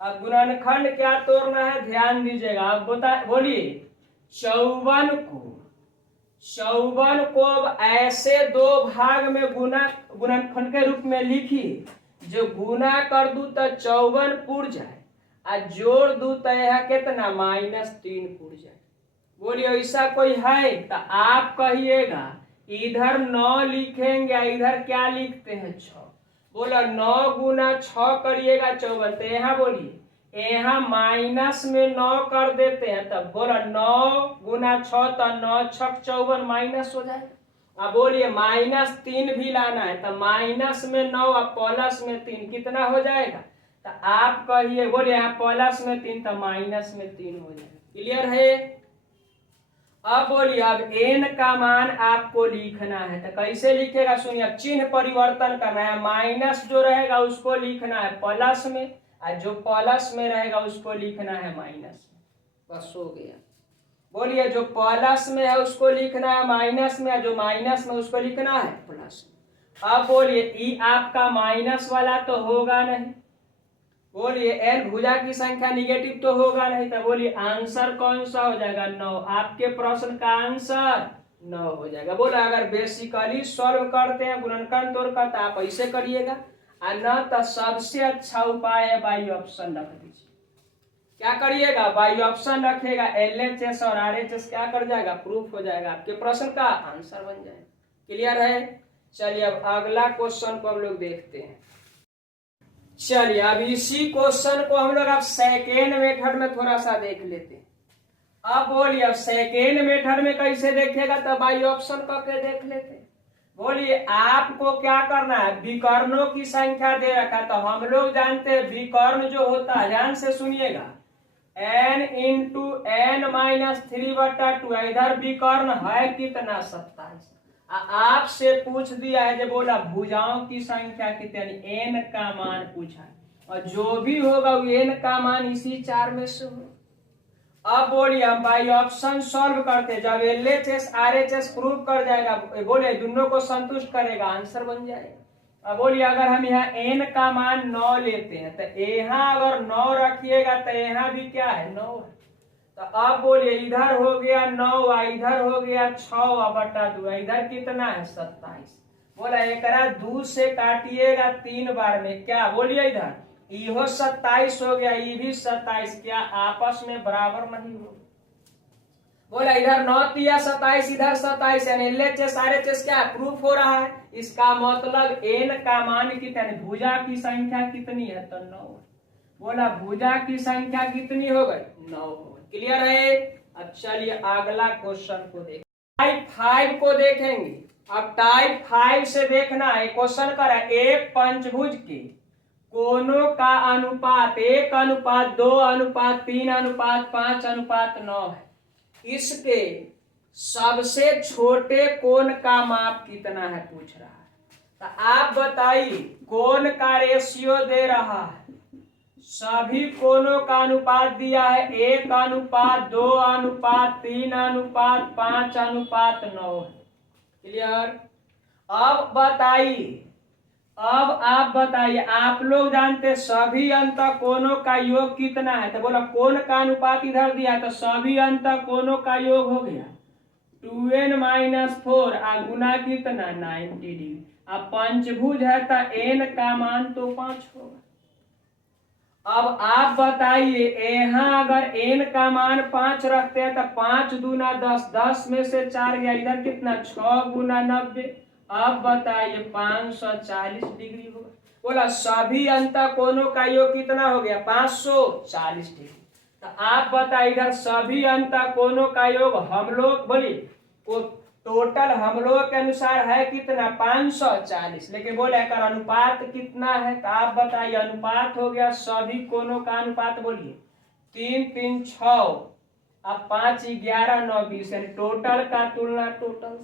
अब गुणनखंड क्या तोड़ना है ध्यान दीजिएगा। अब बोलिए 54 को अब ऐसे दो भाग में गुणनखंड के रूप में लिखी, जो गुना कर दू तो 54 पुर जाए, और जोड़ दू तो यह कितना -3 पुर जाए। बोलिए ऐसा कोई है तो आप कहिएगा, इधर 9 लिखेंगे, इधर क्या लिखते हैं 6। बोला 9 गुना 6 करिएगा 54, तो यहाँ बोलिए यहाँ माइनस में 9 कर देते हैं, तब बोला 9 गुना 6 तो 9 6 54 माइनस हो जाएगा। अब बोलिए -3 भी लाना है तो माइनस में 9 और प्लस में 3 कितना हो जाएगा, तो आप कहिए, बोलिए यहाँ प्लस में 3 तो माइनस में 3 हो जाएगा। क्लियर है। अब बोलिए अब n का मान आपको लिखना है तो कैसे लिखेगा सुनिए, चिन्ह परिवर्तन करना है, माइनस जो रहेगा उसको लिखना है प्लस में, और जो प्लस में रहेगा उसको लिखना है माइनस में, बस हो गया। बोलिए जो प्लस में है उसको लिखना है माइनस में, और जो माइनस में उसको लिखना है प्लस में। अब बोलिए ई आपका माइनस वाला तो होगा नहीं, बोलिए n भुजा की संख्या निगेटिव तो होगा नहीं, तो बोलिए आंसर कौन सा हो जाएगा 9, आपके प्रश्न का आंसर 9 हो जाएगा। बोला अगर बेसिकली सॉल्व करते हैं गुणनखंड तोड़ का तो आप ऐसे करिएगा, और न तो सबसे अच्छा उपाय है बाई ऑप्शन रख दीजिए। क्या करिएगा, बाई ऑप्शन रखेगा, LHS और RHS क्या कर जाएगा, प्रूफ हो जाएगा, आपके प्रश्न का आंसर बन जाएगा। क्लियर है। चलिए अब अगला क्वेश्चन को हम लोग देखते हैं। चलिए अब इसी क्वेश्चन को हम लोग अब सेकेंड मेथड में थोड़ा सा देख लेते हैं। अब बोलिए अब सेकेंड मेथड में कैसे देखेगा, तो बाई ऑप्शन करके देख लेते हैं। बोलिए आपको क्या करना है, विकर्णों की संख्या दे रखा, तो हम लोग जानते हैं विकर्ण जो होता है, ध्यान से सुनिएगा, n × n-3/2, इधर विकर्ण है कितना 27। आपसे पूछ दिया है जो बोला भुजाओं की संख्या कितनी, n का मान पूछा है, और जो भी होगा वो n का मान इसी 4 में से हो। अब बोलिए हम बाई ऑप्शन सॉल्व करते, जब LHS RHS प्रूव कर जाएगा, बोले दोनों को संतुष्ट करेगा, आंसर बन जाएगा। अब बोलिए अगर हम यहाँ n का मान 9 लेते हैं तो यहाँ अगर 9 रखिएगा तो यहाँ भी क्या है 9 है, तो अब बोलिए इधर हो गया 9, इधर हो गया 6/2, इधर कितना है 27। बोला एकरा 2 से काटिएगा 3 बार में, क्या बोलिए इधर इहो 27 हो गया, ये भी 27, क्या आपस में बराबर नहीं हो। बोला इधर 9 तिया 27, इधर 27, यानी LHS RHS क्या प्रूफ हो रहा है। इसका मतलब n का मान कितना, भुजा की संख्या कितनी है तो 9। बोला भुजा की संख्या कितनी हो गई 9 हो गई। क्लियर है। अब चलिए अगला क्वेश्चन को देखें, टाइप 5 को देखेंगे। अब टाइप 5 से देखना है, क्वेश्चन करा एक पंचभुज के कोनों का अनुपात 1:2:3:5:9 है, इसके सबसे छोटे कोण का माप कितना है पूछ रहा है। तो आप बताइए कोण का रेशियो दे रहा है, सभी कोणों का अनुपात दिया है 1:2, 2:3, 5:9 है। क्लियर। अब बताइए, अब आप बताइए, आप लोग जानते हैं सभी अंत कोणों का योग कितना है, तो बोला कोण का अनुपात इधर दिया है तो सभी अंत कोणों का योग हो गया 2n-4 गुना कितना 90 डिग्री। अब पंचभुज है तो n का मान तो 5 होगा। अब आप बताइए यहाँ अगर n का मान 5 रखते हैं तो 5 दूना 10, 10 में से 4 गया, इधर कितना 6 गुना 90। अब बताइए 540 डिग्री होगा। बोला सभी अंत कोणों का योग कितना हो गया 540 डिग्री। तो आप बताइए इधर सभी अंत कोणों का योग हम लोग बोलिए को टोटल हम लोग के अनुसार है कितना 540, लेकिन बोले अगर अनुपात कितना है तो आप बताइए अनुपात हो गया सभी कोणों का अनुपात बोलिए 3, 3, 6, अब 5, 11, 9, 20 यानी टोटल का तुलना टोटल।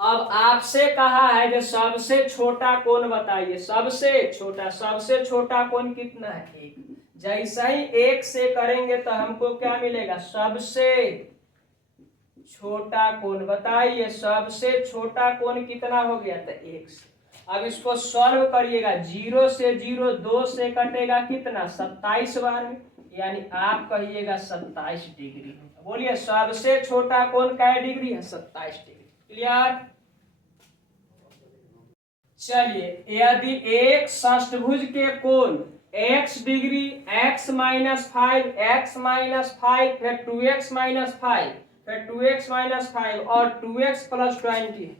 अब आपसे कहा है जो सबसे छोटा कोण बताइए, सबसे छोटा कोण कितना है 1। जैसा ही 1 से करेंगे तो हमको क्या मिलेगा सबसे छोटा कोण। बताइए सबसे छोटा कोण कितना हो गया था 1 से। अब इसको सॉल्व करिएगा, 0 से 0, 2 से कटेगा कितना 27 बार में, यानी आप कहिएगा 27 डिग्री। बोलिए सबसे छोटा कोण क्या डिग्री है 27 डिग्री। क्लियर। चलिए यदि एक षष्ठभुज के कोण x डिग्री x-5 x-5 फिर 2x-5 फिर 2x-5 और 2x + 20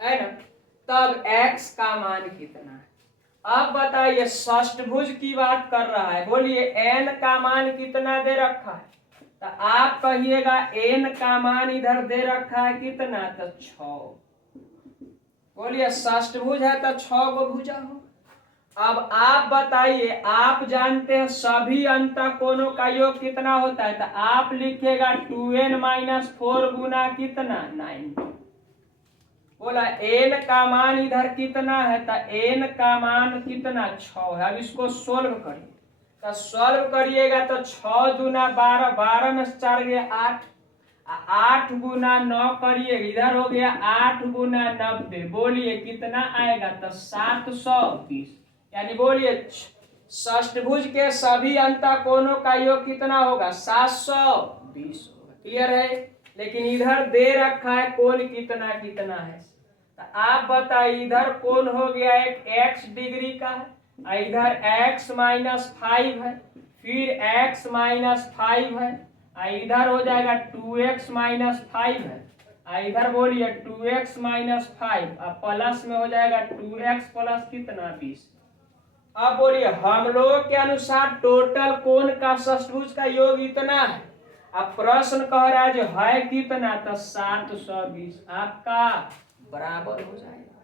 है ना, तब x का मान कितना है। अब बताइए षष्ठभुज की बात कर रहा है, बोलिए n का मान कितना दे रखा है, तो आप कहिएगा n का मान इधर दे रखा है कितना तो 6। बोलिए षष्ठभुज है तो 6 गो भुजा हो। अब आप बताइए, आप जानते हैं सभी अंत कोणों का योग कितना होता है, तो आप लिखिएगा 2n-4 गुना कितना 90। बोला n का मान इधर कितना है, तो n का मान कितना 6 है। अब इसको सोल्व करिए, तो सोल्व करिएगा तो 6 दूना 12, 12 में 4 गया 8, 8 गुना 9 करिए, इधर हो गया 8 गुना 90। बोलिए कितना आएगा तो 720, यानी बोलिए षष्ठभुज के सभी अंत कोणों का योग कितना होगा 720 होगा। क्लियर है। लेकिन इधर दे रखा है कोण कितना कितना है, तो आप बताइए इधर कोण हो गया एक x डिग्री का है, इधर x-5 है, फिर x-5 है, इधर हो जाएगा 2x-5 है, इधर बोलिए 2x-5 अब प्लस में हो जाएगा 2x प्लस कितना 20। अब बोलिए हम लोग के अनुसार टोटल कोण का षष्ठभुज का योग इतना है। अब प्रश्न कह रहा है जो है कितना तो 720 आपका बराबर हो जाएगा।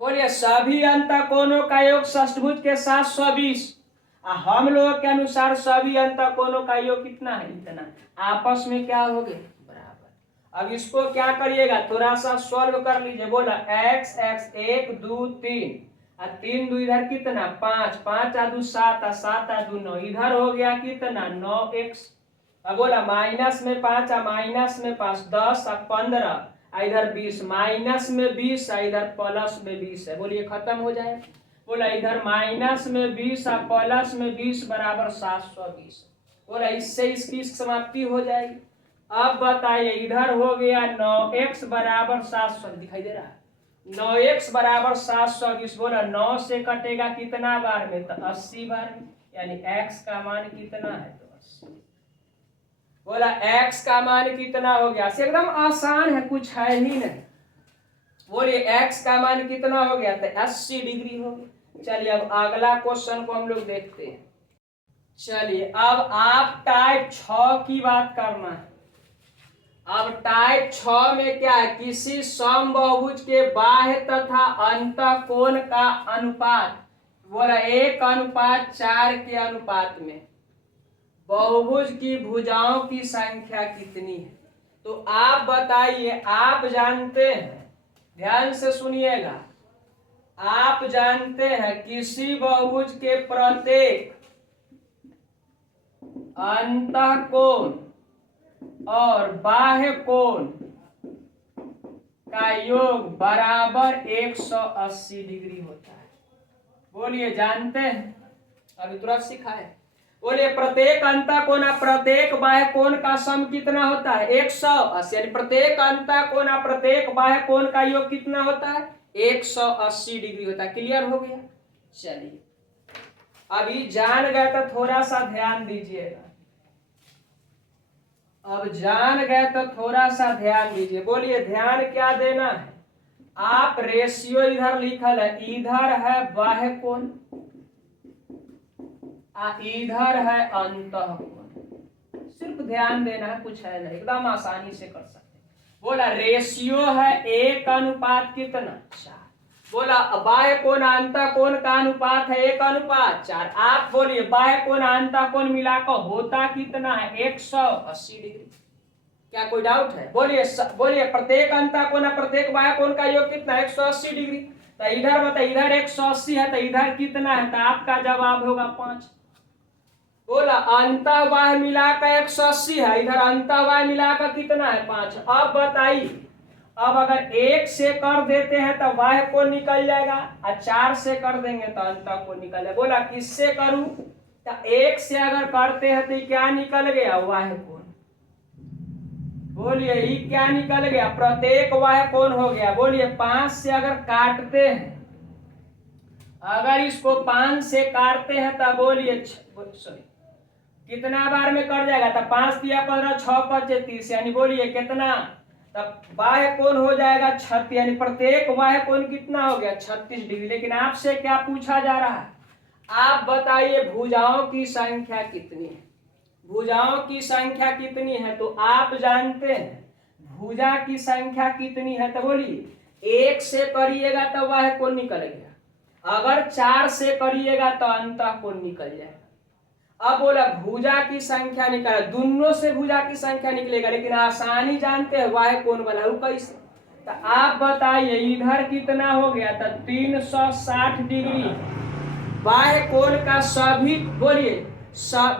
बोलिए सभी अंत कोणों का योग षष्ठभुज के 720, हम लोग के अनुसार सभी अंत कोणों का योग कितना है इतना, आपस में क्या हो गए बराबर। अब इसको क्या करिएगा थोड़ा सा सॉल्व कर लीजिए। बोला x 1 2 3 और 3 2 इधर कितना 5, 5 आ 2 7 और 7 आ 2 9, इधर हो गया कितना 9x। अब बोला माइनस में 5 और माइनस में 5 10 और 15 इधर 20, माइनस में 20 इधर प्लस में 20 है। बोलिए खत्म हो जाए। बोला इधर माइनस में 20 और प्लस में 20 बराबर 720। बोला इससे इसकी समाप्ति हो जाएगी। अब बताइए इधर हो गया 9x बराबर 700, दिखाई दे रहा है 9x बराबर 720। बोला 9 से कटेगा कितना बार में तो 80 बार में, यानी x का मान कितना है तो 80। बोला x का मान कितना हो गया, एकदम आसान है कुछ है ही नहीं। बोलिए x का मान कितना हो गया तो 80 डिग्री हो गया। चलिए अब अगला क्वेश्चन को हम लोग देखते हैं। चलिए अब आप टाइप 6 की बात करना है। अब टाइप 6 में क्या है, किसी समबाहुभुज के बाह्य तथा अंतः कोण का अनुपात, बोला 1:4 के अनुपात में बहुभुज की भुजाओं की संख्या कितनी है। तो आप बताइए, आप जानते हैं ध्यान से सुनिएगा। आप जानते हैं किसी बहुभुज के प्रत्येक अंतः कोण और बाह्य कोण का योग बराबर 180 डिग्री होता है। बोलिए, जानते हैं? अभी तुरंत सिखाए। बोलिए, प्रत्येक अंतः कोण और प्रत्येक बाह्य कोण का सम कितना होता है? 180। यानी प्रत्येक अंतः कोण और प्रत्येक बाह्य कोण का योग कितना होता है? 180 डिग्री होता है। क्लियर हो गया? चलिए, अभी जान गए तो थोड़ा सा ध्यान दीजिएगा। अब जान गए तो थोड़ा सा ध्यान दीजिए। बोलिए, ध्यान क्या देना है? आप रेशियो इधर लिखल है, इधर है बाह्य कोण, इधर है अंतः कोण। सिर्फ ध्यान देना है, कुछ है नहीं, एकदम आसानी से कर सकते। बोला रेशियो है 1 कितना? 4। बोला बाह्य कोण अंतः कोण का अनुपात है 1:4। आप बोलिए बाह्य कोण अंतः कोण मिलाकर होता कितना है? 180 डिग्री। क्या कोई डाउट है? बोलिए प्रत्येक अंतः कोण और प्रत्येक बाह्य कोण का योग कितना? 180 डिग्री। तो इधर बताइए, इधर 180 है तो इधर कितना है? तो आपका जवाब होगा 5। बोला अंतः बाह्य मिलाकर 180 है, इधर अंतः बाह्य मिलाकर कितना है? 5। अब बताइए, अब अगर 1 से कर देते हैं तो बाह्य कोण निकल जाएगा और 4 से कर देंगे तो अंतः कोण निकल जाएगा। बोला किससे करूं? तो 1 से अगर करते हैं तो क्या निकल गया? बाह्य कोण। बोलिए ये क्या निकल गया? प्रत्येक बाह्य कोण हो गया। बोलिए 5 से अगर काटते हैं, अगर इसको 5 से काटते हैं तो बोलिए सॉरी कितना बार में कट जाएगा? तो 5 दिया 15, 6 5 30, यानी बोलिए कितना? तब बाह्य कोण हो जाएगा 36, यानी प्रत्येक बाह्य कोण कितना हो गया? 36 डिग्री। लेकिन आपसे क्या पूछा जा रहा है? आप बताइए भुजाओं की संख्या कितनी है? भुजाओं की संख्या कितनी है? तो आप जानते हैं भुजा की संख्या कितनी है? तो बोलिए 1 से करिएगा तो बाह्य कोण निकल गया, अगर 4 से करिएगा तो अंतः कोण निकल जाएगा। अब बोला भुजा की संख्या निकाला, दोनों से भुजा की संख्या निकलेगा, लेकिन आसानी जानते हैं बाह्य कोण बनाओ कैसे? तो आप बताइए इधर कितना हो गया? तो 360 डिग्री बाह्य कोण का सभी, बोलिए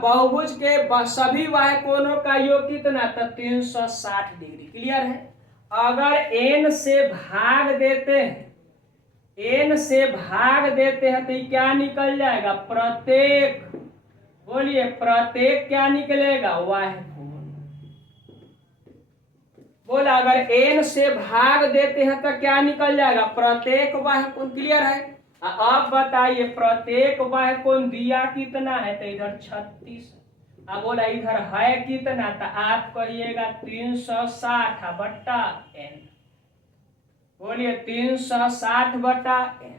बहुभुज के सभी बाह्य कोणों का योग कितना? तो 360 डिग्री। क्लियर है? अगर n से भाग देते हैं, n से भाग देते हैं तो क्या निकल जाएगा? प्रत्येक, बोलिए प्रत्येक क्या निकलेगा? बाह्य कोण। बोला अगर n से भाग देते हैं तो क्या निकल जाएगा? प्रत्येक बाह्य कोण। क्लियर है? अब बताइए प्रत्येक बाह्य कोण दिया कितना है? तो इधर 36। अब बोला इधर है कितना? तो आप कहिएगा 360 बट्टा n। बोलिए 360 बट्टा n।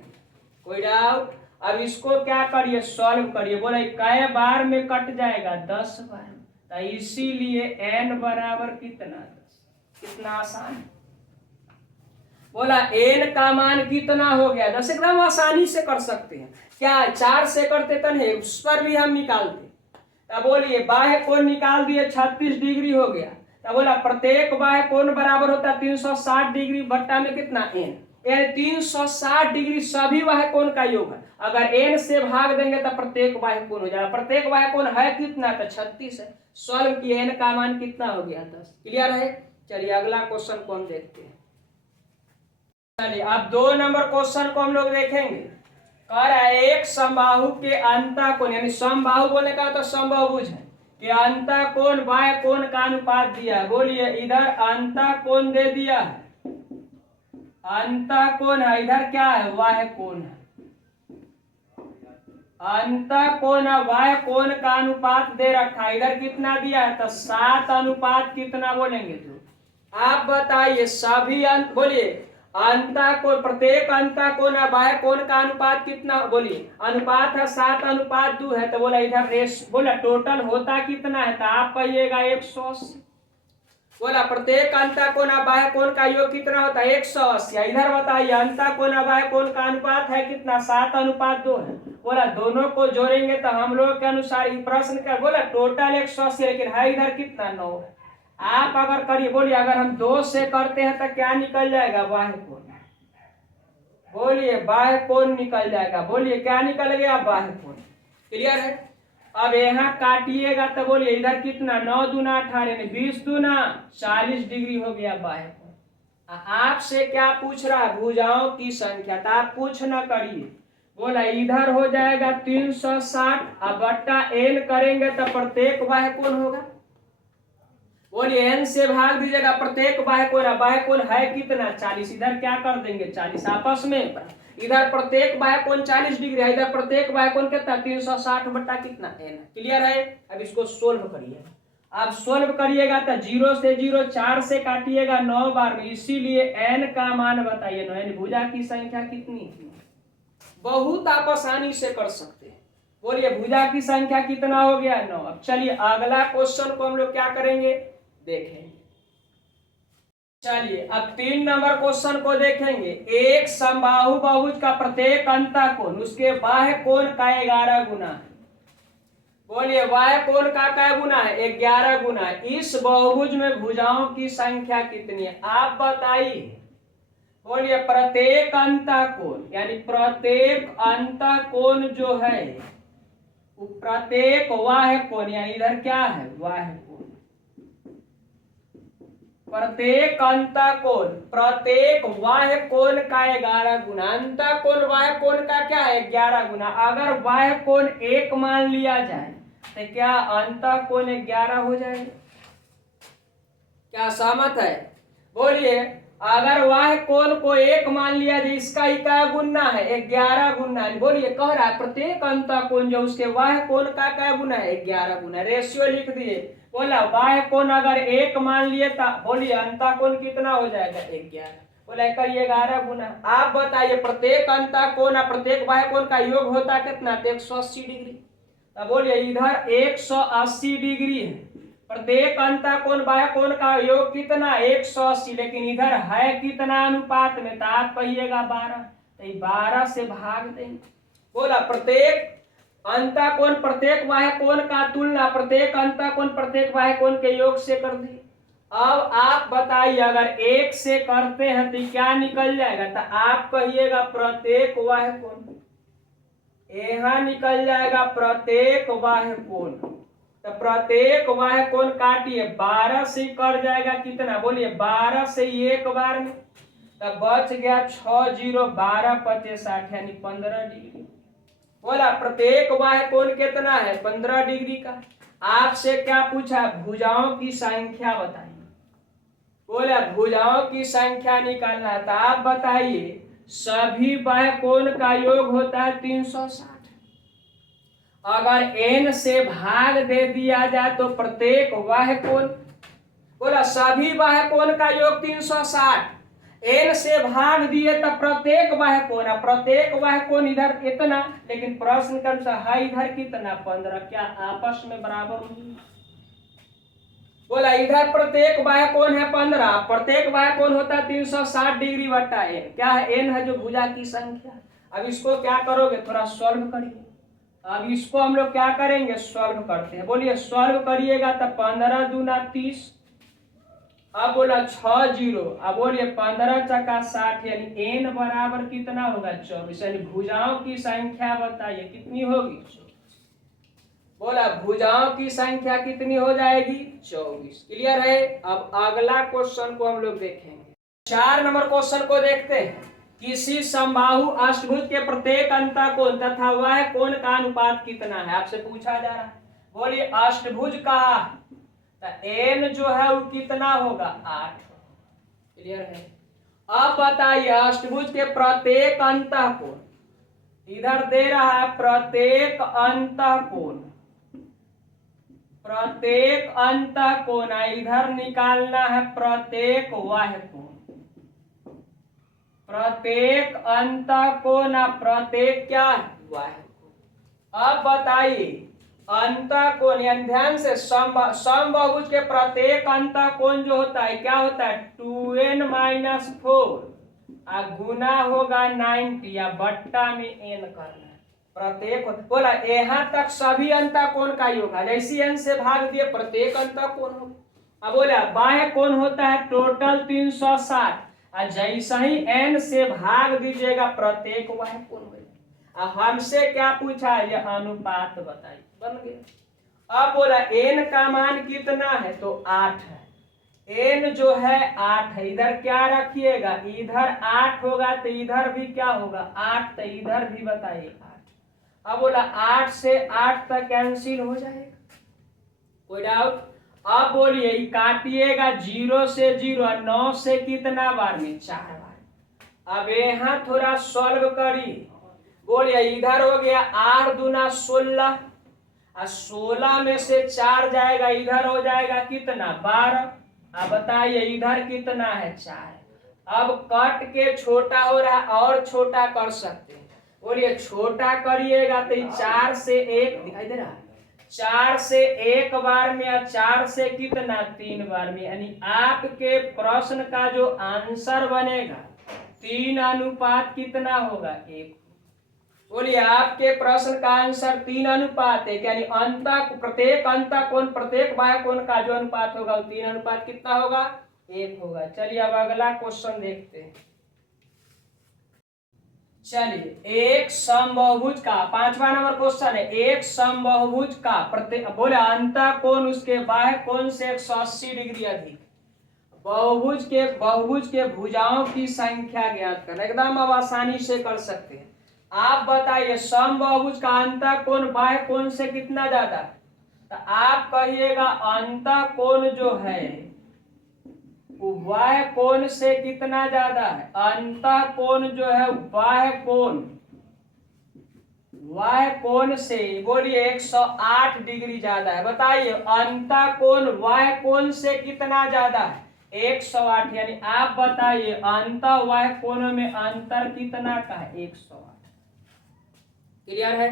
कोई डाउट? अब इसको क्या करिए? सॉल्व करिए। बोला कै बार में कट जाएगा? 10 बार। तो इसीलिए n बराबर कितना? 10। कितना आसान। बोला n का मान कितना हो गया? 10। एकदम आसानी से कर सकते हैं। क्या 4 से करते तो नहीं, उस पर भी हम निकालते। तब बोलिए बाह्य कोण निकाल दिए, 36 डिग्री हो गया। तब बोला प्रत्येक बाह्य कोण बराबर होता है 360 डिग्री बट्टा में कितना? n। यानी 360 डिग्री सभी बाह्य कोण का योग है। अगर n से भाग देंगे तो प्रत्येक बाह्य कोण हो जाएगा। प्रत्येक बाह्य कोण है कितना? तो 36 है। सॉल्व किए n का मान कितना हो गया? 10। क्लियर है? चलिए अगला क्वेश्चन को हम देखते हैं। चलिए अब 2 नंबर क्वेश्चन को हम लोग देखेंगे। कह रहा है एक समबाहु के अंतः कोण, यानी समबाहु बोलने का तो समबाहुभुज है कि अंतः कोण बाह्य कोण का अनुपात दिया है। बोलिए इधर अंतः कोण दे दिया है, अंतः कोण है, इधर क्या है? बाह्य कोण है। अंतः कोण और बाह्य कोण का अनुपात दे रखा है। इधर कितना दिया है? तो 7 अनुपात कितना बोलेंगे? तो आप बताइए सभी अंत, बोलिए अंतः कोण, प्रत्येक अंतः कोण और बाह्य कोण का अनुपात कितना? बोलिए अनुपात है 7:2 है। तो बोला इधर रेस, बोला टोटल होता कितना है? तो आप कहिएगा 180। बोला प्रत्येक अंतः कोण और बाह्य कोण का योग कितना होता है? 180। इधर बताइए अंतः कोण और बाह्य कोण का अनुपात है कितना? 7:2 है। बोला दोनों को जोड़ेंगे तो हम लोग के अनुसार प्रश्न का बोला टोटल 180, लेकिन है इधर कितना? 9 है। आप अगर करिए, बोलिए अगर हम 2 से करते हैं तो क्या निकल जाएगा? बाह्य कोण। बोलिए बाह्य कोण निकल जाएगा। बोलिए क्या निकल गया, बाह्य कोण। क्लियर है। अब यहाँ काटिएगा तो बोलिए इधर कितना, 9 दूना 18, 20 दूना 40 डिग्री हो गया बाह्य कोण। आपसे क्या पूछ रहा है, भुजाओं की संख्या, तो आप कुछ न करिए, बोला इधर हो जाएगा 360 अब बट्टा n करेंगे तो प्रत्येक बाह्य कोण होगा। बोलिए n से भाग दीजिएगा प्रत्येक बाह्य कोण, बाह्य कोण है कितना 40, इधर क्या कर देंगे 40 आपस में, इधर प्रत्येक बाह्य कोण 40 डिग्री है, इधर प्रत्येक बाह्य कोण कितना 360 बट्टा कितना n। क्लियर है। अब इसको सोल्व करिए। आप सोल्व करिएगा तो 0 से 0 4 से काटिएगा 9 बार में, इसीलिए n का मान बताइए 9, यानी भुजा की संख्या कितनी, बहुत आप आसानी से कर सकते हैं। बोलिए भुजा की संख्या कितना हो गया 9। अब चलिए अगला क्वेश्चन को हम लोग क्या करेंगे देखेंगे। चलिए अब 3 नंबर क्वेश्चन को देखेंगे। एक समबाहु बहुभुज का प्रत्येक अंतःकोण उसके बाह्य कोण का 11 गुना है। बोलिए बाह्य कोण का क्या गुना है, 11 गुना है। इस बहुभुज में भुजाओं की संख्या कितनी है आप बताइए। बोलिए प्रत्येक अंतःकोण, यानी प्रत्येक अंतःकोण जो है वो प्रत्येक बाह्य कोण, यानी इधर क्या है बाह्य कोण, प्रत्येक अंतःकोण प्रत्येक बाह्य कोण का 11 गुना। अंतःकोण बाह्य कोण का क्या है 11 गुना। अगर बाह्य कोण 1 मान लिया जाए तो क्या अंतःकोण 11 हो जाएगा, क्या सहमत है। बोलिए अगर बाह्य कोण को 1 मान लिया जाए, इसका ही क्या गुना है 11 गुना है। बोलिए कह रहा है प्रत्येक अंतःकोण जो उसके बाह्य कोण का क्या गुना है 11 गुना। रेशियो लिख दिए। बोला बाह्य कोण अगर 1 मान लिए तो बोलिए अंतःकोण कितना हो जाएगा 11। बोला करिए 11 गुना। आप बताइए प्रत्येक अंतःकोण और प्रत्येक बाह्य कोण का योग होता कितना 180 डिग्री। तो बोलिए इधर 180 डिग्री है, प्रत्येक अंतःकोण बाह्य कोण का योग कितना 180, लेकिन इधर है कितना अनुपात में, तो आप कहिएगा 12, तो 12 से भाग देंगे। बोला प्रत्येक अंतःकोण प्रत्येक बाह्य कोण का तुलना प्रत्येक अंतःकोण प्रत्येक बाह्य कोण के योग से कर दी। अब आप बताइए अगर 1 से करते हैं तो क्या निकल जाएगा, तो आप कहिएगा प्रत्येक बाह्य कोण, यहाँ निकल जाएगा प्रत्येक बाह्य कोण। तो प्रत्येक बाह्य कोण काटिए 12 से कर जाएगा कितना, बोलिए 12 से 1 बार में, तब बच गया 6 0 12 25 60 यानी 15 डिग्री। बोला प्रत्येक बाह्य कोण कितना है 15 डिग्री का। आपसे क्या पूछा भुजाओं की संख्या बताइए। बोला भुजाओं की संख्या निकालना है, तो आप बताइए सभी बाह्य कोण का योग होता है 360। अगर n से भाग दे दिया जाए तो प्रत्येक बाह्य कोण, बोला सभी बाह्य कोण का योग 360, n से भाग दिए तो प्रत्येक बाह्य कोण, प्रत्येक बाह्य कोण इधर इतना, लेकिन प्रश्न के अनुसार है इधर कितना 15, क्या आपस में बराबर होंगे। बोला इधर प्रत्येक बाह्य कोण है 15, प्रत्येक बाह्य कोण होता है 360 डिग्री बट्टा n, क्या है n है जो भुजा की संख्या। अब इसको क्या करोगे थोड़ा सॉल्व करिए। अब इसको हम लोग क्या करेंगे सॉल्व करते हैं। बोलिए सॉल्व करिएगा तो 15 दूना 30, अब बोला 6 0, अब बोलिए 15 चका 60 यानी n बराबर कितना होगा 24, यानी भुजाओं की संख्या बताइए कितनी होगी 24। बोला भुजाओं की संख्या कितनी हो जाएगी 24। क्लियर है। अब अगला क्वेश्चन को हम लोग देखेंगे। 4 नंबर क्वेश्चन को देखते हैं। किसी समबाहु अष्टभुज के प्रत्येक अंतःकोण तथा बाह्य कोण का अनुपात कितना है आपसे पूछा जा रहा है। बोलिए अष्टभुज का तो n जो है वो कितना होगा 8। क्लियर है। अब बताइए अष्टभुज के प्रत्येक अंतःकोण, इधर दे रहा है प्रत्येक अंतःकोण, प्रत्येक अंतःकोण, इधर निकालना है प्रत्येक बाह्य कोण, प्रत्येक अंतःकोण प्रत्येक क्या है बाह्य कोण। अब बताइए अंतःकोण यानी ध्यान से समबाहुभुज के प्रत्येक अंतःकोण जो होता है क्या होता है 2n - 4 गुना होगा 90 या बट्टा में n करना है प्रत्येक। बोला यहाँ तक सभी अंतःकोण का योग है, जैसी n से भाग दिए प्रत्येक अंतःकोण होगा। अब बोला बाह्य कोण होता है टोटल 360, और जैसा ही n से भाग दीजिएगा प्रत्येक वह कोण हो जाएगा। हमसे क्या पूछा है, यह अनुपात बताइए, बन गया। अब बोला n का मान कितना है, तो 8 है। n जो है 8 है, इधर क्या रखिएगा, इधर 8 होगा तो इधर भी क्या होगा 8, तो इधर भी बताइए 8। अब बोला 8 से 8 तक कैंसिल हो जाएगा, कोई डाउट। अब बोलिए काटिएगा 0 से 0, 9 से कितना बार में 4 बार। अब यहाँ थोड़ा सॉल्व करिए, बोलिए इधर हो गया 8 दूना 16, और 16 में से 4 जाएगा, इधर हो जाएगा कितना 12। अब बताइए इधर कितना है 4। अब कट के छोटा हो रहा है, और छोटा कर सकते हैं, बोलिए छोटा करिएगा तो 4 से 1 दिखाई दे रहा है, 4 से 1 बार में, और 4 से कितना 3 बार में, यानी आपके प्रश्न का जो आंसर बनेगा 3 अनुपात कितना होगा 1। बोलिए आपके प्रश्न का आंसर 3 अनुपात है, यानी प्रत्येक कोण प्रत्येक बाह्य कोण का जो अनुपात होगा वो 3 अनुपात कितना होगा 1 होगा। चलिए अब अगला क्वेश्चन देखते हैं। चलिए एक समबाहुभुज का 5वां नंबर क्वेश्चन है, एक समबाहुभुज का प्रत्येक बोले अंतः कोण उसके बाह्य कोण से 180 डिग्री अधिक। बहुभुज के भुजाओं की संख्या ज्ञात करना, एकदम अब आसानी से कर सकते हैं। आप बताइए समबाहुभुज का अंतः कोण बाह्य कोण से कितना ज्यादा, तो आप कहिएगा अंतः कोण जो है बाह्य कोण से कितना ज्यादा है, अंतः कोण जो है बाह्य कोण से बोलिए 108 डिग्री ज्यादा है। बताइए अंतः कोण बाह्य कोण से कितना ज्यादा है 108, यानी आप बताइए अंतः बाह्य कोणों में अंतर कितना का है 108। क्लियर है।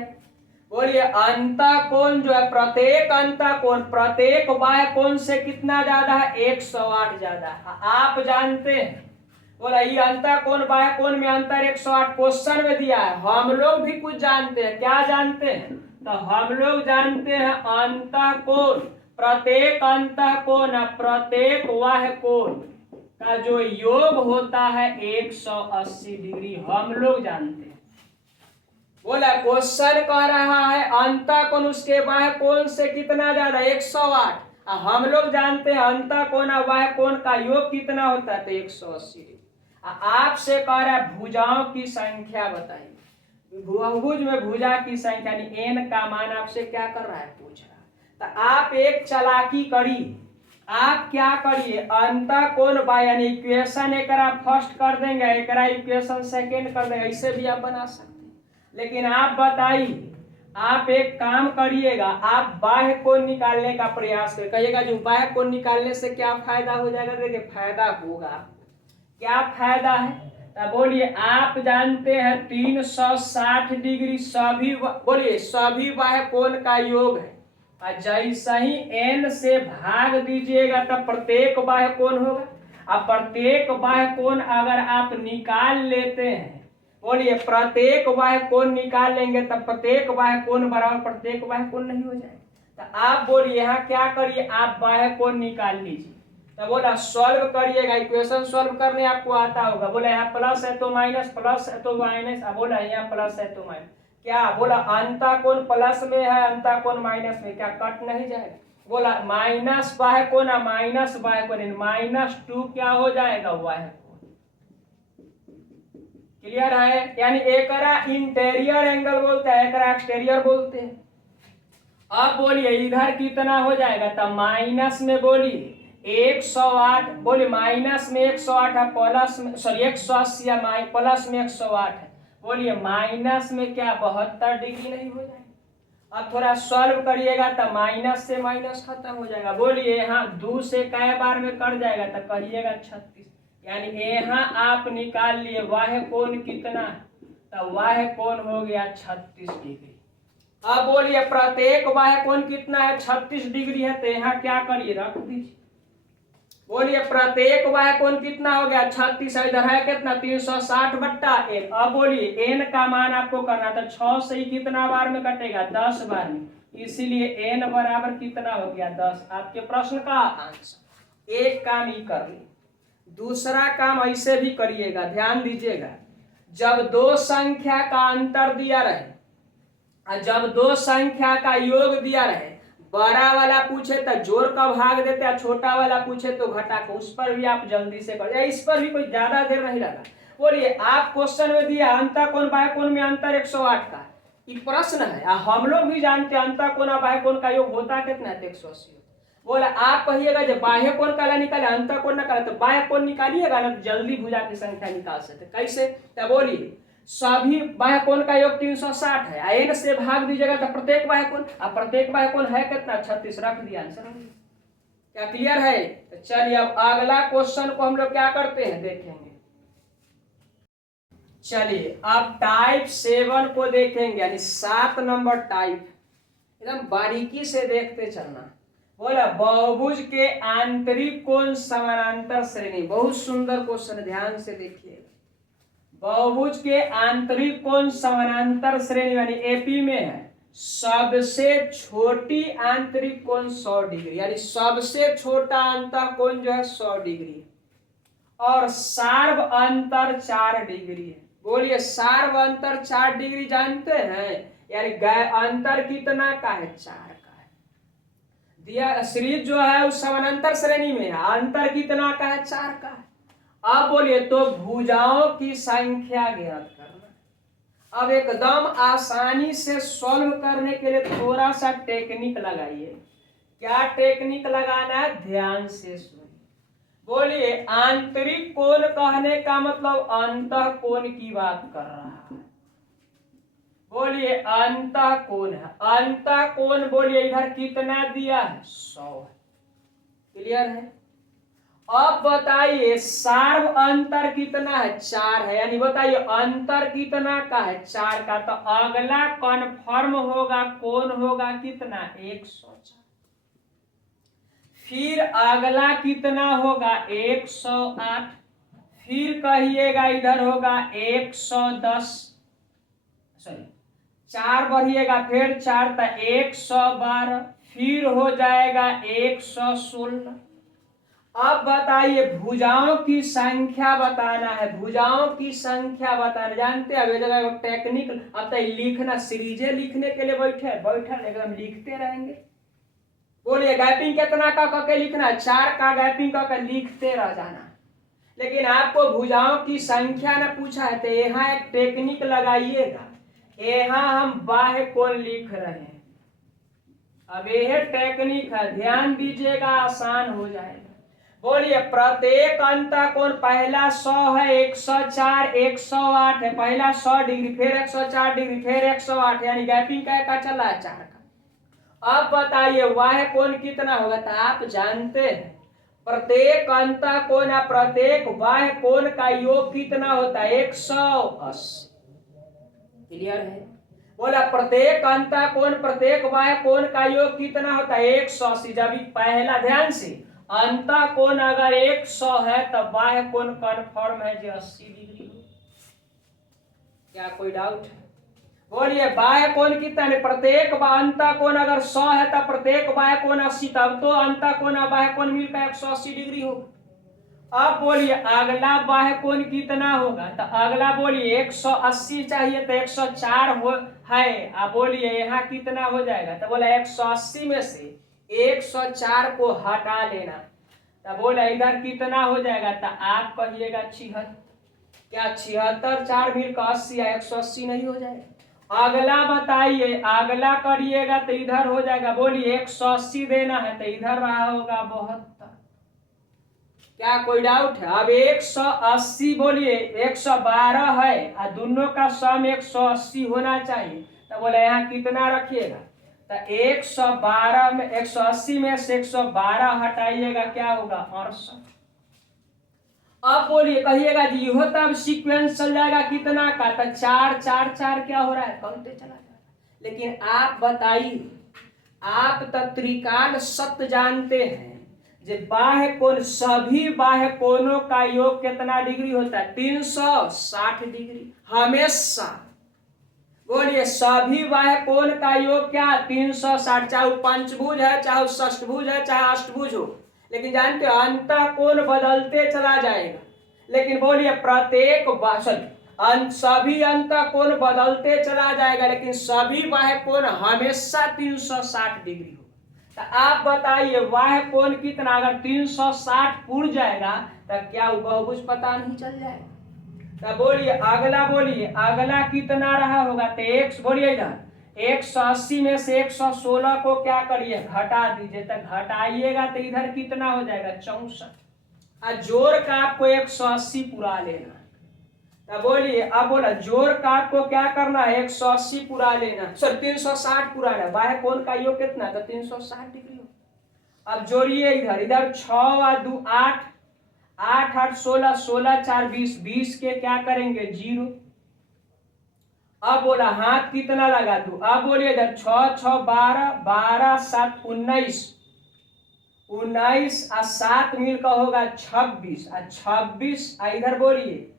बोलिए अंतः कोण जो है प्रत्येक अंतः कोण प्रत्येक बाह्य कोण से कितना ज्यादा है 108 ज्यादा है। आप जानते हैं, बोला ये अंतः कोण बाह्य कोण में अंतर 108 क्वेश्चन में दिया है। हम लोग भी कुछ जानते हैं, क्या जानते हैं, तो हम लोग जानते हैं अंतः कोण प्रत्येक अंतः कोण प्रत्येक बाह्य कोण का जो योग होता है 180 डिग्री, हम लोग जानते हैं। बोला क्वेश्चन कह रहा है अंतः कोण उसके बाह्य कोण से कितना ज्यादा 108, हम लोग जानते हैं अंतः कोण और बाह्य कोण का योग कितना होता है तो 180 डिग्री। आपसे कह रहा है भुजाओं की संख्या बताइए, बहुभुज में भुजा की संख्या यानी n का मान आपसे क्या कर रहा है पूछ रहा है। तो आप एक चालाकी करिए, आप क्या करिए अंतः कोण बाह्य यानी इक्वेशन एक फर्स्ट कर देंगे, एक इक्वेशन सेकेंड कर देंगे, ऐसे भी आप बना सकते। लेकिन आप बताइए, आप एक काम करिएगा, आप बाह्य कोण निकालने का प्रयास करिए। कहिएगा जो बाह्य कोण निकालने से क्या फायदा हो जाएगा, देखिए फायदा होगा, क्या फायदा है, तो बोलिए आप जानते हैं 360 डिग्री सभी, बोलिए सभी बाह्य कोण का योग है, और जैसा ही n से भाग दीजिएगा तब प्रत्येक बाह्य कोण होगा। अब प्रत्येक बाह्य कोण अगर आप निकाल लेते हैं, बोलिए प्रत्येक बाह्य कोण निकाल लेंगे तब प्रत्येक बाह्य कोण बराबर प्रत्येक बाह्य कोण नहीं हो जाएगा। तो आप बोलिए यहाँ क्या करिए, आप बाह्य कोण निकाल लीजिए। तो बोला सॉल्व करिएगा, इक्वेशन सॉल्व करने आपको आता होगा। बोला यहाँ प्लस है तो माइनस, प्लस है तो माइनस, अब बोला यहाँ प्लस है तो माइनस, क्या बोला अंतः कोण प्लस में है अंतः कोण माइनस में, क्या कट नहीं जाएगा। बोला माइनस बाह्य कोण माइनस बाह्य कोण -2 क्या हो जाएगा बाह्य कोण। क्लियर है, यानी एकरा इंटीरियर एंगल बोलते हैं, एकरा एक्सटीरियर बोलते हैं। अब बोलिए इधर कितना हो जाएगा, तब माइनस में बोलिए 108, बोलिए माइनस में 108 है, प्लस में सॉरी 180 है, प्लस में 108 है, बोलिए माइनस में क्या 72 डिग्री नहीं हो जाएगा। अब थोड़ा सॉल्व करिएगा तो माइनस से माइनस खत्म हो जाएगा। बोलिए यहाँ 2 से कै बार में कट जाएगा, तो कहिएगा 36, यानी यहाँ आप निकाल लिए बाह्य कोण कितना है, तो बाह्य कोण हो गया 36 डिग्री। अब बोलिए प्रत्येक बाह्य कोण कितना है 36 डिग्री है, तो यहाँ क्या करिए रख दीजिए। बोलिए प्रत्येक बाह्य कोण कितना हो गया 36, इधर है कितना 360/n। अब बोलिए n का मान आपको करना था, 6 से ही कितना बार में कटेगा 10 बार में, इसीलिए n बराबर कितना हो गया 10। आपके प्रश्न का आंसर एक काम ही कर ली। दूसरा काम ऐसे भी करिएगा, ध्यान दीजिएगा। जब दो संख्या का अंतर दिया रहे और जब दो संख्या का योग दिया रहे, बड़ा वाला पूछे तो जोड़ का भाग देते हैं, छोटा वाला पूछे तो घटा को, उस पर भी आप जल्दी से कर, इस पर भी कोई ज्यादा देर नहीं लगा। बोलिए आप क्वेश्चन में दिया अंतः कोण बाह्य कोण में अंतर 108 का, ये प्रश्न है। हम लोग भी जानते हैं अंतः कोण और बाह्य कोण का योग होता कितना है, 180। बोला आप कहिएगा जब बाह्य कोण का निकाले अंतः कोण निकाले तो बाह्य कोण निकालिएगा ना, तो जल्दी भुजा की संख्या निकाल सकते। कैसे? तो बोलिए सभी बाह्य कोण का योग 360 है, n से भाग दीजिएगा तो प्रत्येक बाह्य कोण, अब प्रत्येक बाह्य कोण है कितना, 36, रख दिया आंसर। क्या क्लियर है? तो चलिए अब अगला क्वेश्चन को हम लोग क्या करते हैं देखेंगे। चलिए अब टाइप 7 को देखेंगे, यानी 7 नंबर टाइप, एकदम बारीकी से देखते चलना। बोला बहुभुज के आंतरिक कोण समानांतर श्रेणी, बहुत सुंदर क्वेश्चन, ध्यान से देखिए। बहुभुज के आंतरिक कोण समानांतर श्रेणी यानी एपी में है, सबसे छोटी आंतरिक कोण 100 डिग्री, यानी सबसे छोटा अंतः कोण जो है 100 डिग्री और सार्व अंतर 4 डिग्री है। बोलिए सार्व अंतर 4 डिग्री जानते हैं, यानी अंतर कितना का है, 4 का है। दिया सीरीज जो है उस समानांतर श्रेणी में है, अंतर कितना का है, 4 का है। अब बोलिए तो भुजाओं की संख्या ज्ञात करना। अब एकदम आसानी से सॉल्व करने के लिए थोड़ा सा टेक्निक लगाइए। क्या टेक्निक लगाना है, ध्यान से सुनिए। बोलिए आंतरिक कोण कहने का मतलब अंतः कोण की बात कर रहा है। बोलिए अंतः कोण है, अंतः कोण बोलिए इधर कितना दिया है, 100 है। क्लियर है? अब बताइए सार्व अंतर कितना है, 4 है, यानी बताइए अंतर कितना का है, 4 का। तो अगला कन्फर्म होगा कोण होगा कितना, 104। फिर अगला कितना होगा, 108। फिर कहिएगा इधर होगा 110, सॉरी 4 बढ़िएगा, फिर 4 तो 112, फिर हो जाएगा 116। अब बताइए भुजाओं की संख्या बताना है, भुजाओं की संख्या बताना, जानते हैं जगह टेक्निक। अब तो लिखना, सीरीजें लिखने के लिए बैठे एकदम लिखते रहेंगे। बोलिए गैपिंग कितना का करके लिखना, 4 का गैपिंग करके लिखते रह जाना। लेकिन आपको भुजाओं की संख्या ने पूछा है तो यहाँ एक टेक्निक लगाइएगा। यहाँ हम बाह्य कोण लिख रहे हैं, अब यह टेक्निक है, ध्यान दीजिएगा, आसान हो जाएगा। बोलिए प्रत्येक अंतः कोण पहला 100 है, 104, 108 है, पहला 100 डिग्री, फिर 104 डिग्री, फिर 108, यानी गैपिंग का चला है 4 का। अब बताइए बाह्य कोण कितना होगा, तो आप जानते हैं प्रत्येक अंतः कोण या प्रत्येक बाह्य कोण का योग कितना होता है, 180। क्लियर है? बोला प्रत्येक अंतः कोण प्रत्येक बाह्य कोण का योग कितना होता है, 180। जब पहला, ध्यान से, अंतः कोण अगर 100 है तो बाह्य कोण कन्फर्म है जो 80 डिग्री हो। क्या कोई डाउट है? बोलिए बाह्य कोण कितना है, प्रत्येक अंतः कोण अगर 100 है तो प्रत्येक बाह्य कोण 80, तब तो अंतः कोण और बाह्य कोण मिलकर 180 डिग्री होगा। अब बोलिए अगला बाह्य कोण कितना होगा, तो अगला बोलिए 180 चाहिए तो 104 हो है। अब बोलिए यहाँ कितना हो जाएगा, तो बोला 180 में से 104 को हटा लेना, तो बोला इधर कितना हो जाएगा, तो आप कहिएगा 76। क्या 76 4 मिलकर 80 या 180 नहीं हो जाएगा? अगला बताइए, अगला करिएगा तो इधर हो जाएगा, बोलिए 180 देना है तो इधर रहा होगा 72। क्या कोई डाउट है? अब 180 बोलिए 112 है और दोनों का सम 180 होना चाहिए, तो बोले यहाँ कितना रखिएगा, तो 112 में 180 में से 112 हटाइएगा, क्या होगा 68। अब बोलिए कहिएगा जी हो तब सीक्वेंस चल जाएगा कितना का, तो 4 4 4 क्या हो रहा है, कौनते चला जाएगा। लेकिन आप बताइए, आप तो त्रिकाल सत्य जानते हैं, जो बाह्य कोण सभी बाह्य कोणों का योग कितना डिग्री होता है, 360 डिग्री हमेशा। बोलिए सभी बाह्य कोण का योग क्या, 360, चाहे पंचभुज है, चाहे षष्ठभुज है, चाहे अष्टभुज हो, लेकिन जानते हो अंतः कोण बदलते चला जाएगा, लेकिन बोलिए प्रत्येक सभी अंतः कोण बदलते चला जाएगा, लेकिन सभी बाह्य कोण हमेशा 360 डिग्री हो। तो आप बताइए बाह्य कोण कितना, अगर 360 पूर्ण जाएगा तो क्या बहुभुज पता नहीं चल जाएगा? तो बोलिए अगला कितना रहा होगा? तो एक बोलिए इधर 180 में से 116 को क्या करिए घटा दीजिए, तो घटाइएगा तो इधर कितना हो जाएगा 64। जोड़ का आपको 180 पूरा लेना। तो बोलिए अब बोला जोड़ का आपको क्या करना है 180 पूरा लेना, सॉरी 360 पूरा लेना। बाह्य कोण का योग कितना? तो 360 डिग्री हो। अब जोड़िए इधर 6 और 2 8, 8 8 16, 16 4 20, 20 के क्या करेंगे 0। अब बोला हाथ कितना लगा दू, अब बोलिए इधर 6 6 12, 12 7 19, 19 और 7 मिलकर होगा 26, और 26 इधर बोलिए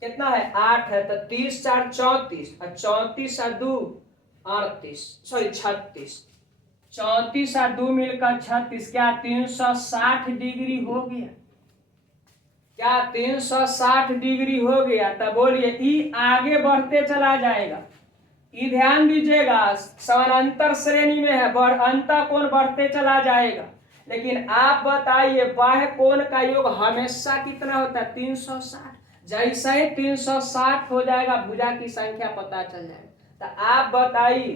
कितना है 8 है, तो 30 4 34, और 34 और 2 38, सॉरी 36, 34 और 2 मिलकर 36, क्या 360 डिग्री हो गया? क्या 360 डिग्री हो गया? तब बोलिए ई आगे बढ़ते चला जाएगा। ई ध्यान दीजिएगा समानांतर श्रेणी में है, अंतः कोण बढ़ते चला जाएगा, लेकिन आप बताइए बाह्य कोण का योग हमेशा कितना होता है 360। जैसे ही 360 हो जाएगा भुजा की संख्या पता चल जाएगा। तो आप बताइए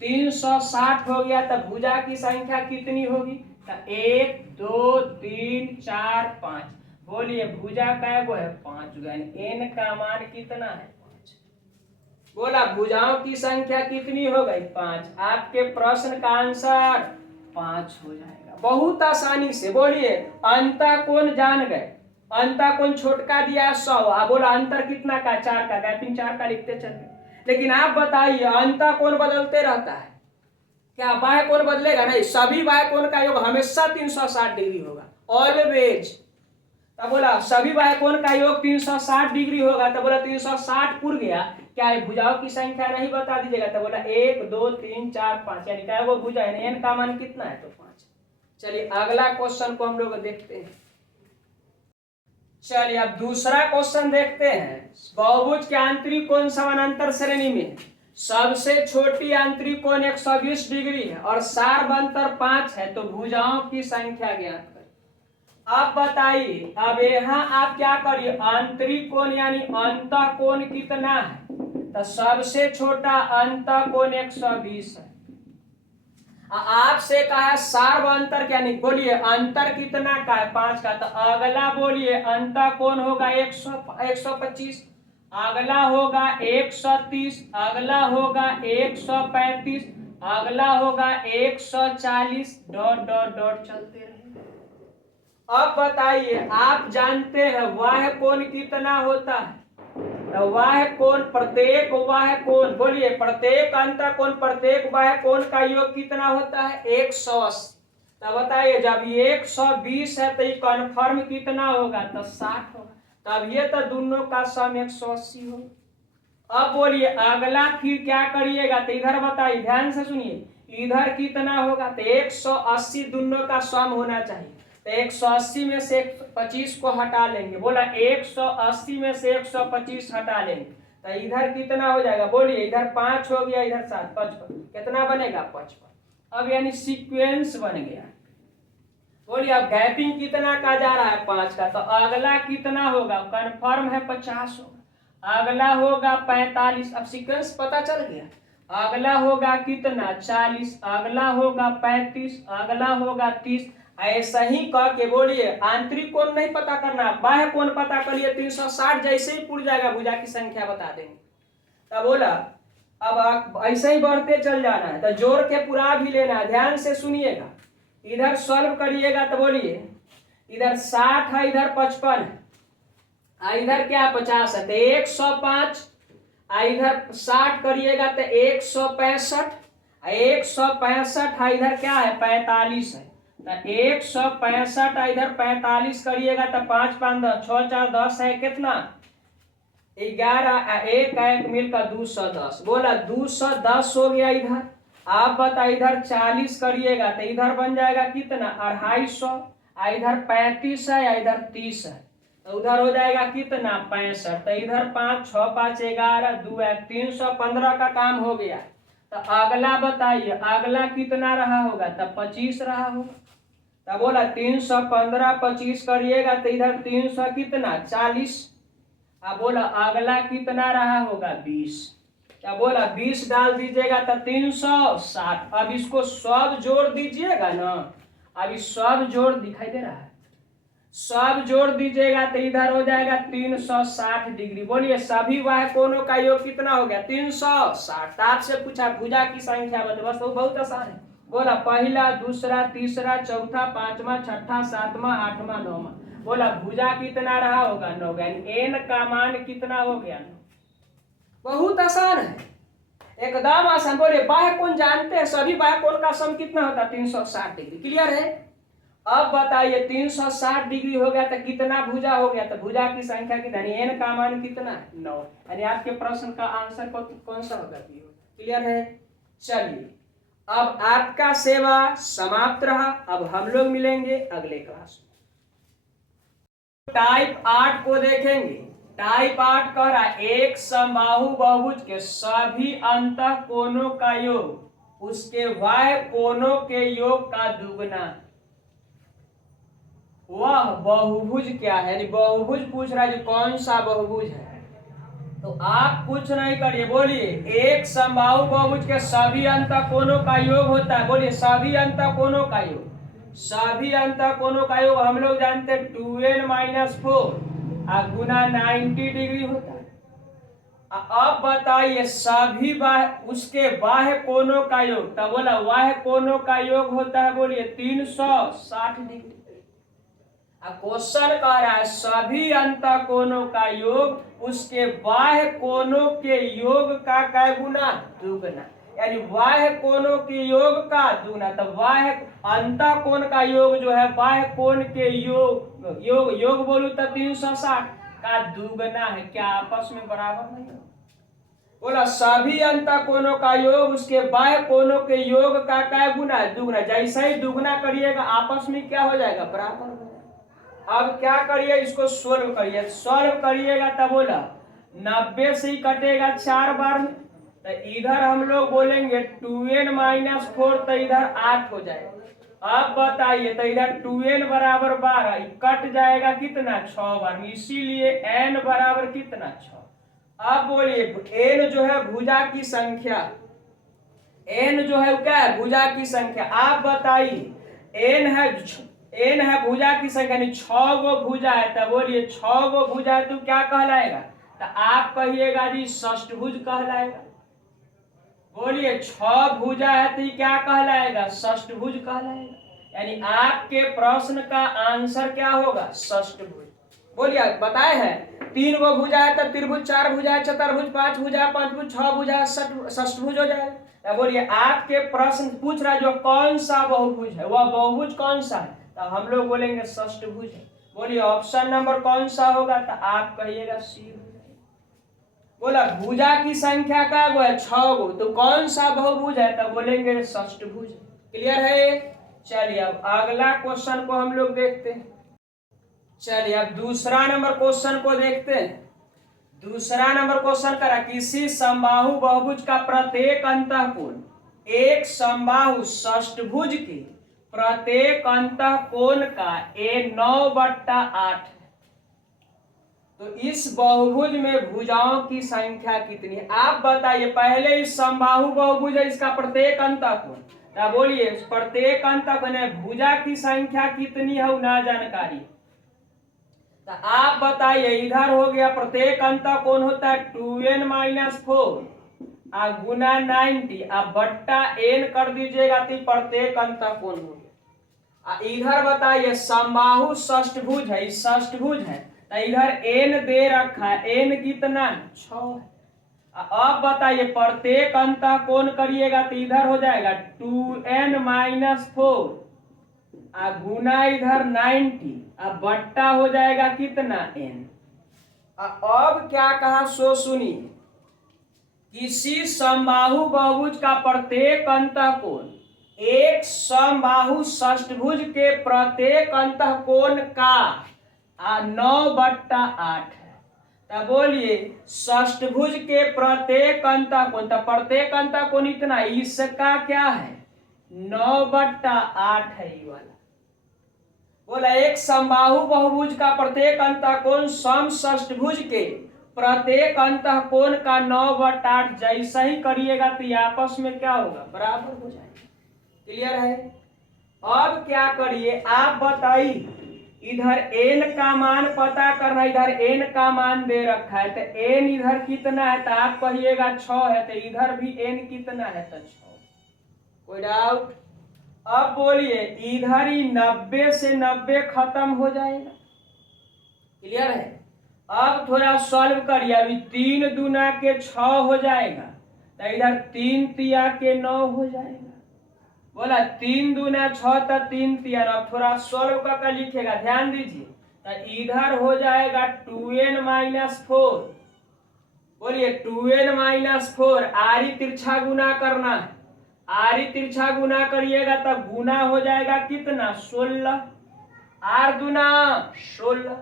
360 हो गया तो भुजा की संख्या कितनी होगी? तो 1 2 3 4 5। बोलिए भुजा का वो है 5, यानी एन का मान कितना है 5। बोला भुजाओं की संख्या कितनी हो गई 5। आपके प्रश्न का आंसर 5 हो जाएगा बहुत आसानी से। बोलिए अंतः कोण जान गए, अंतः कोण छोटका दिया 100, बोला अंतर कितना का 4 का, गैपिंग 4 का लिखते चले। लेकिन आप बताइए अंतः कोण बदलते रहता है, क्या बाह्य कोण बदलेगा? नहीं, सभी बाह्य कोण का योग हमेशा 360 डिग्री होगा, ऑलवेज। तब बोला सभी बाह्य कोण का योग 360 डिग्री होगा, तब बोला 360 पूर्ण गया, क्या है भुजाओं की संख्या नहीं बता दीजिएगा? तब बोला 1 2 3 4 5, यानी क्या वो भुजा है, एन का मान कितना है? तो 5। चलिए अगला क्वेश्चन को हम लोग देखते हैं। चलिए अब दूसरा क्वेश्चन देखते हैं। बहुभुज के आंतरिक कोण समानांतर श्रेणी में सबसे छोटी आंतरिक कोण 120 डिग्री है और सार्वभौमिक 5 है, तो भुजाओं की संख्या ज्ञात करें। अब बताइए, अब यहाँ आप क्या करिए आंतरिक कोण यानी अंतः कोण कितना है? तो सबसे छोटा अंतः कोण 120 है। आपसे कहा है सार्वभौमिक यानी बोलिए अंतर कितना का है 5 का, तो अगला बोलिए अंतः कोण होगा 125, अगला होगा 130, अगला होगा 135, अगला होगा 140, डॉट डॉट डॉट चलते रहेंगे। अब बताइए आप जानते हैं बाह्य कोण कितना होता है? तो बाह्य कोण प्रत्येक बाह्य कोण, बोलिए प्रत्येक अंतः कोण प्रत्येक बाह्य कोण का योग कितना होता है 180। तो बताइए जब ये 120 है तो ये कन्फर्म कितना होगा? तो 60 होगा, तब ये तो दोनों का सम 180 होगा। अब बोलिए अगला फिर क्या करिएगा? तो इधर बताइए ध्यान से सुनिए, इधर कितना होगा? तो 180 दोनों का सम होना चाहिए, तो 180 में से 25 को हटा लेंगे। बोला 180 में से 125 हटा लेंगे, तो इधर कितना हो जाएगा? बोलिए इधर 5 हो गया, इधर 7, 55, कितना बनेगा 55। अब यानी सीक्वेंस बन गया। बोलिए अब गैपिंग कितना का जा रहा है 5 का, तो अगला कितना होगा? कंफर्म है 50 होगा, अगला होगा 45। अब सीक्वेंस पता चल गया। अगला होगा कितना 40, अगला होगा 35, अगला होगा 30। ऐसा ही कह के बोलिए आंतरिक कोण नहीं पता करना, बाह्य कोण पता करिए। 360 जैसे ही पूर्ण जाएगा भुजा की संख्या बता देंगे। तब बोला अब ऐसे ही बढ़ते चल जाना है, तो जोड़ के पूरा भी लेना है। ध्यान से सुनिएगा, इधर सॉल्व करिएगा तो बोलिए इधर 60 है, इधर 55 है, इधर क्या 50 है, तो 105, इधर 60 करिएगा तो 165, 165 है, इधर क्या है 45 है, तो 165 इधर 45 करिएगा तो 5 5 10, 6 4 10 है कितना 11, 1 1 मिलकर 210। बोला 210 हो गया इधर। आप बता इधर 40 करिएगा तो इधर बन जाएगा कितना 250, इधर 35 है या इधर 30 है, तो उधर हो जाएगा कितना 65। तो इधर 5 6 5 11 2 है 315 का काम हो गया। तो अगला बताइए, अगला कितना रहा होगा? तब 25 रहा होगा। तब बोला 315 25 करिएगा तो इधर 300 कितना 40। अब बोला अगला कितना रहा होगा 20। क्या बोला 20 डाल दीजिएगा तो 360। अब इसको सब जोड़ दीजिएगा ना। अब इस सब जोड़ दिखाई दे रहा है, सब जोड़ दीजिएगा तो इधर हो जाएगा 360 डिग्री। बोलिए सभी वह कोणों का योग कितना हो गया 360। आपसे पूछा भुजा की संख्या बताओ, बस वो बहुत आसान है। बोला पहला दूसरा तीसरा चौथा पांचवा छठा सातवां आठवां नौवां। बोला भुजा कितना रहा होगा 9, यानी एन का मान कितना हो गया 9। बहुत आसान है, एकदम आसान। बोले बाह्य कोण जानते हैं, सभी बाह्य कोण का सम कितना होता है 360 डिग्री। क्लियर है? अब बताइए 360 डिग्री हो गया तो कितना भुजा हो गया? तो भुजा की संख्या कितना, एन का मान कितना है 9। यानी आपके प्रश्न का आंसर कौन सा होगा? क्लियर है? चलिए अब आपका सेवा समाप्त रहा। अब हम लोग मिलेंगे अगले क्लास में। टाइप 8 को देखेंगे। टाइप 8 कह रहा है एक समबाहु बहुभुज के सभी अंतः कोणों का योग उसके बाह्य कोणों के योग का दुगना। वह बहुभुज क्या है? यानी बहुभुज पूछ रहा है जो कौन सा बहुभुज है। तो आप कुछ नहीं करिए, बोलिए एक समबाहु बहुभुज के सभी अंतः कोणों का योग होता है। बोलिए सभी अंतः कोणों का योग। सभी अंतः कोणों का योग हम लोग जानते हैं 2n-4 गुना 90 डिग्री होता है। अब बताइए सभी उसके बाह्य कोणों का योग। तब बोला बाह्य कोणों का योग होता है, बोलिए 360 डिग्री। क्वेश्चन कह रहा है सभी अंतः कोणों का योग उसके बाह्य कोणों के योग का कै गुना? दुगना। यानी बाह्य कोणों के योग का दुगना। तो बाह्य अंतः कोण का योग जो है बाह्य कोण के योग बोलू तो 360 का दुगना है। क्या आपस में बराबर नहीं है? बोला सभी अंतः कोणों का योग उसके बाह्य कोणों के योग का कै गुना है? दुगना। जैसे ही दुगना करिएगा आपस में क्या हो जाएगा? बराबर हो जाएगा। अब क्या करिए, इसको सोल्व करिए। सोल्व करिएगा तब बोला 90 से ही कटेगा 4 बार में। तो इधर हम लोग बोलेंगे 2n-4 तो इधर 8 हो जाएगा। अब बताइए तो इधर 2n बराबर 12 कट जाएगा कितना 6 बार में, इसीलिए n बराबर कितना 6। अब बोलिए n जो है भुजा की संख्या, n जो है क्या है? भुजा की संख्या। आप बताइए n है भुजा की संख्या, 6 गो भुजा है। तब बोलिए 6 गो भुजा है तो क्या कहलाएगा? तो आप कहिएगा जी षष्ठभुज कहलाएगा। बोलिए 6 भुजा है तो क्या कहलाएगा? षष्ठभुज कहलाएगा। यानी आपके प्रश्न का आंसर क्या होगा? षष्ठभुज। बोलिए बताए हैं 3 गो भुजा है तो त्रिभुज, 4 भुजा है चतुर्भुज, 5 भुजा है पंचभुज, 6 भुजा है षष्ठभुज हो जाएगा। बोलिए आपके प्रश्न पूछ रहा है जो कौन सा बहुभुज है, वह बहुभुज कौन सा है? तो हम लोग बोलेंगे षष्ठभुज है। बोलिए ऑप्शन नंबर कौन सा होगा? तो आप कहिएगा सी। बोला भुजा की संख्या का गो है 6 गो, तो कौन सा बहुभुज है? तो बोलेंगे षष्ठभुज। क्लियर है? चलिए अब अगला क्वेश्चन को हम लोग देखते हैं। चलिए अब दूसरा नंबर क्वेश्चन को देखते हैं। दूसरा नंबर क्वेश्चन करा किसी समबाहु बहुभुज का प्रत्येक अंतः कोण एक समबाहु षष्ठभुज के प्रत्येक अंतः कोण का a 9/8 है। तो इस बहुभुज में भुजाओं की संख्या कितनी है? आप बताइए। पहले इस समबाहु बहुभुज है, इसका प्रत्येक अंतः कोण। क्या बोलिए प्रत्येक अंतः कोण भुजा की संख्या कितनी है ना जानकारी। तो आप बताइए इधर हो गया प्रत्येक अंतः कोण होता है 2n-4 गुना 90 आप बट्टा n कर दीजिएगा तो प्रत्येक अंतः कोण हो गया। इधर बताइए समबाहु षष्ठभुज है, इस षष्ठभुज है तो इधर n दे रखा है, n कितना है 6 है। अब बताइए प्रत्येक अंतः कोण करिएगा तो इधर हो जाएगा 2n-4 गुना इधर 90 अब बट्टा हो जाएगा कितना n। अब क्या कहा सो सुनिए। किसी समबाहु बहुभुज का प्रत्येक अंतः कोण एक समबाहु षष्ठभुज के प्रत्येक अंतःकोण का 9/8 है। तब बोलिए षष्ठभुज के प्रत्येक अंतःकोण, तो प्रत्येक अंतःकोण इतना, इसका क्या है 9/8 है ये वाला। बोला एक समबाहु बहुभुज का प्रत्येक अंतःकोण समषष्ठभुज के प्रत्येक अंतःकोण का 9/8 जैसा ही करिएगा तो ये आपस में क्या होगा, बराबर हो जाएगा। क्लियर है। अब क्या करिए आप बताइए, इधर n का मान पता करना, इधर n का मान दे रखा है, तो n इधर कितना है, तो आप कहिएगा 6 है, तो इधर भी n कितना है, तो 6। कोई डाउट। अब बोलिए इधर ही 90 से 90 खत्म हो जाएगा। क्लियर है। अब थोड़ा सॉल्व करिए, अभी 3 दूना के 6 हो जाएगा, तो इधर 3 तिया के 9 हो जाएगा। बोला 3 दूना 6 तो 3 तिया 9। थोड़ा सॉल्व करके लिखेगा, ध्यान दीजिए, तो इधर हो जाएगा 2n-4। बोलिए 2n-4 आरी तिरछा गुना करना है, आरी तिरछा गुना करिएगा तब गुना हो जाएगा कितना 16, आर दूना 16।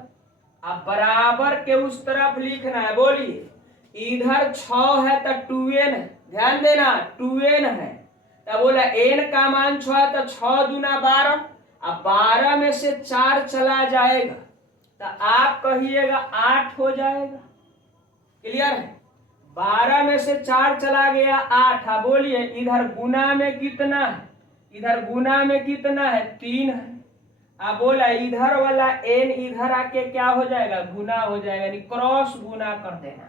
अब बराबर के उस तरफ लिखना है। बोलिए इधर 6 है तो 2n है, ध्यान देना 2n है, तो बोला n का मान 6 है, तो 6 दूना 12, अब 12 में से 4 चला जाएगा तो आप कहिएगा 8 हो जाएगा। क्लियर है। 12 में से 4 चला गया 8। अब बोलिए इधर गुना में कितना है, इधर गुना में कितना है 3 है। अब बोला इधर वाला n इधर आके क्या हो जाएगा, गुना हो जाएगा, यानी क्रॉस गुना कर देना।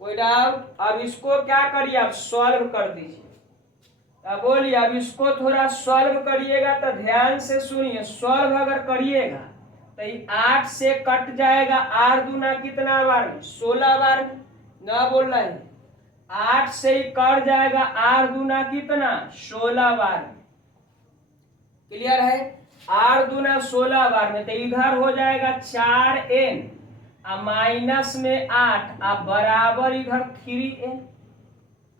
कोई डाउट। अब इसको क्या करिए आप सॉल्व कर दीजिए। अब बोलिए अब इसको थोड़ा सॉल्व करिएगा तो ध्यान से सुनिए, सॉल्व अगर करिएगा तो 8 से कट जाएगा, आर दूना कितना बार में 16 बार में, ना बोल रहे हैं 8 से ही कट जाएगा, आर दूना कितना 16 बार में। क्लियर है। आर दूना 16 बार में, तो इधर हो जाएगा 4n माइनस में 8 अब बराबर इधर 3n।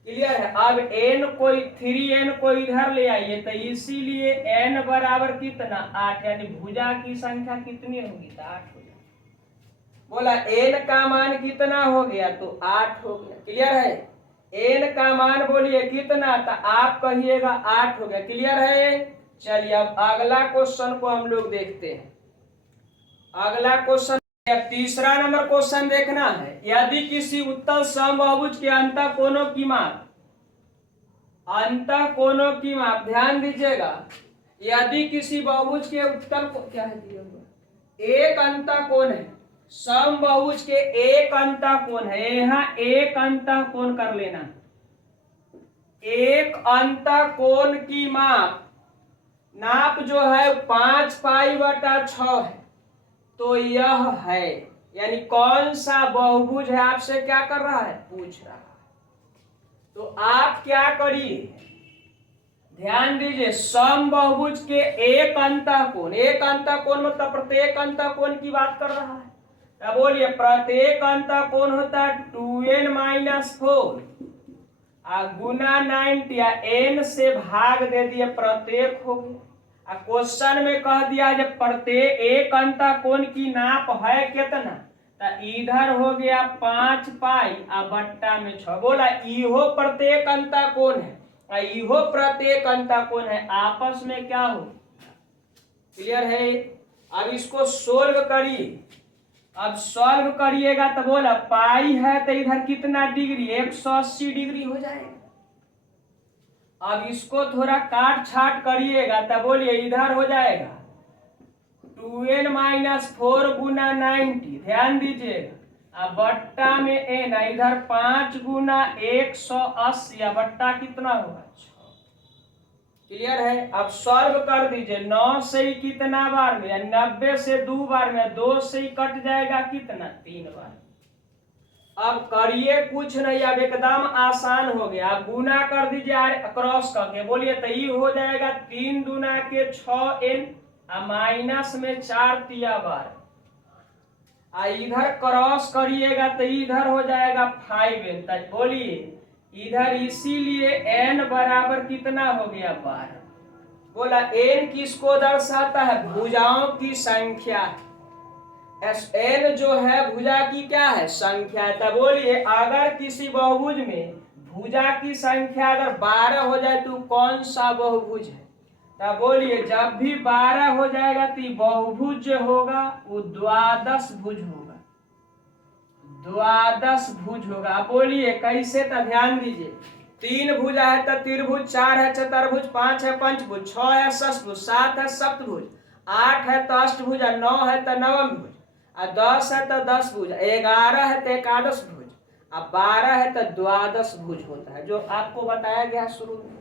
क्लियर है। अब n को 3n को इधर ले आइए, तो इसीलिए n बराबर कितना 8, यानी भुजा की संख्या कितनी होगी, तो 8 हो जाएगी। बोला n का मान कितना हो गया, तो 8 हो गया। क्लियर है। n का मान बोलिए कितना, तो आप कहिएगा 8 हो गया। क्लियर है। चलिए अब अगला क्वेश्चन को हम लोग देखते हैं। अगला क्वेश्चन तीसरा नंबर क्वेश्चन देखना है। यदि किसी उत्तल समबाहुभुज के अंतःकोणों की माप, अंतःकोणों की माप ध्यान दीजिएगा, यदि किसी बहुभुज के उत्तल को क्या है दिया हुआ, एक अंतःकोण है, समबाहुभुज के एक अंतःकोण है, यहाँ एक अंतःकोण कर लेना, एक अंतःकोण की माप नाप जो है 5π/6 है, तो यह है, यानी कौन सा बहुभुज है आपसे क्या कर रहा है, पूछ रहा है। तो आप क्या करिए, ध्यान दीजिए, समबाहुभुज के एक अंतःकोण, एक अंतःकोण मतलब प्रत्येक अंतःकोण की बात कर रहा है। अब बोलिए प्रत्येक अंतःकोण होता है 2n-4 गुना 90 या n से भाग दे दिए, प्रत्येक हो गया। क्वेश्चन में कह दिया जब प्रत्येक एक अंतःकोण की नाप है कितना, तो इधर हो गया 5π/6। बोला इहो प्रत्येक अंतःकोण है, इहो प्रत्येक अंतःकोण है, आपस में क्या हो। क्लियर है। अब इसको सोल्व करिए। अब सॉल्व करिएगा तो बोला पाई है तो इधर कितना डिग्री, 180 डिग्री हो जाएगा। अब इसको थोड़ा काट छाट करिएगा तो बोलिए इधर हो जाएगा 2n-4 गुना 90, ध्यान दीजिएगा, अब बट्टा में n, इधर 5 गुना 180, बट्टा कितना होगा 6। क्लियर है। अब सॉल्व कर दीजिए, 9 से ही कितना बार में, 90 से 2 बार में, 2 से ही कट जाएगा कितना 3 बार। अब करिए कुछ नहीं, अब एकदम आसान हो गया। अब गुना कर दीजिए क्रॉस करके, बोलिए तो ये हो जाएगा 3 दूना के 6n माइनस में 4 तिया बार, इधर क्रॉस करिएगा तो इधर हो जाएगा 5n। बोलिए इधर इसीलिए n बराबर कितना हो गया 12। बोला n किसको दर्शाता है? भुजाओं की संख्या। n जो है भुजा की क्या है? संख्या है। तब बोलिए अगर किसी बहुभुज में भुजा की संख्या अगर 12 हो जाए तो कौन सा बहुभुज है? तब बोलिए जब भी 12 हो जाएगा तो बहुभुज जो होगा वो द्वादश भुज होगा, द्वादश भुज होगा। अब बोलिए कैसे? तो ध्यान दीजिए, 3 भुजा है तो त्रिभुज, 4 है चतुर्भुज, 5 है पंचभुज, 6 है षष्ठभुज, 7 है सप्तभुज, 8 है तो अष्टभुज, 9 है तो नवम भुज, 10 है तो 10 भुज, 11 है तो एकादश भुज, 12 है तो द्वादश भुज होता है, जो आपको बताया गया शुरू में।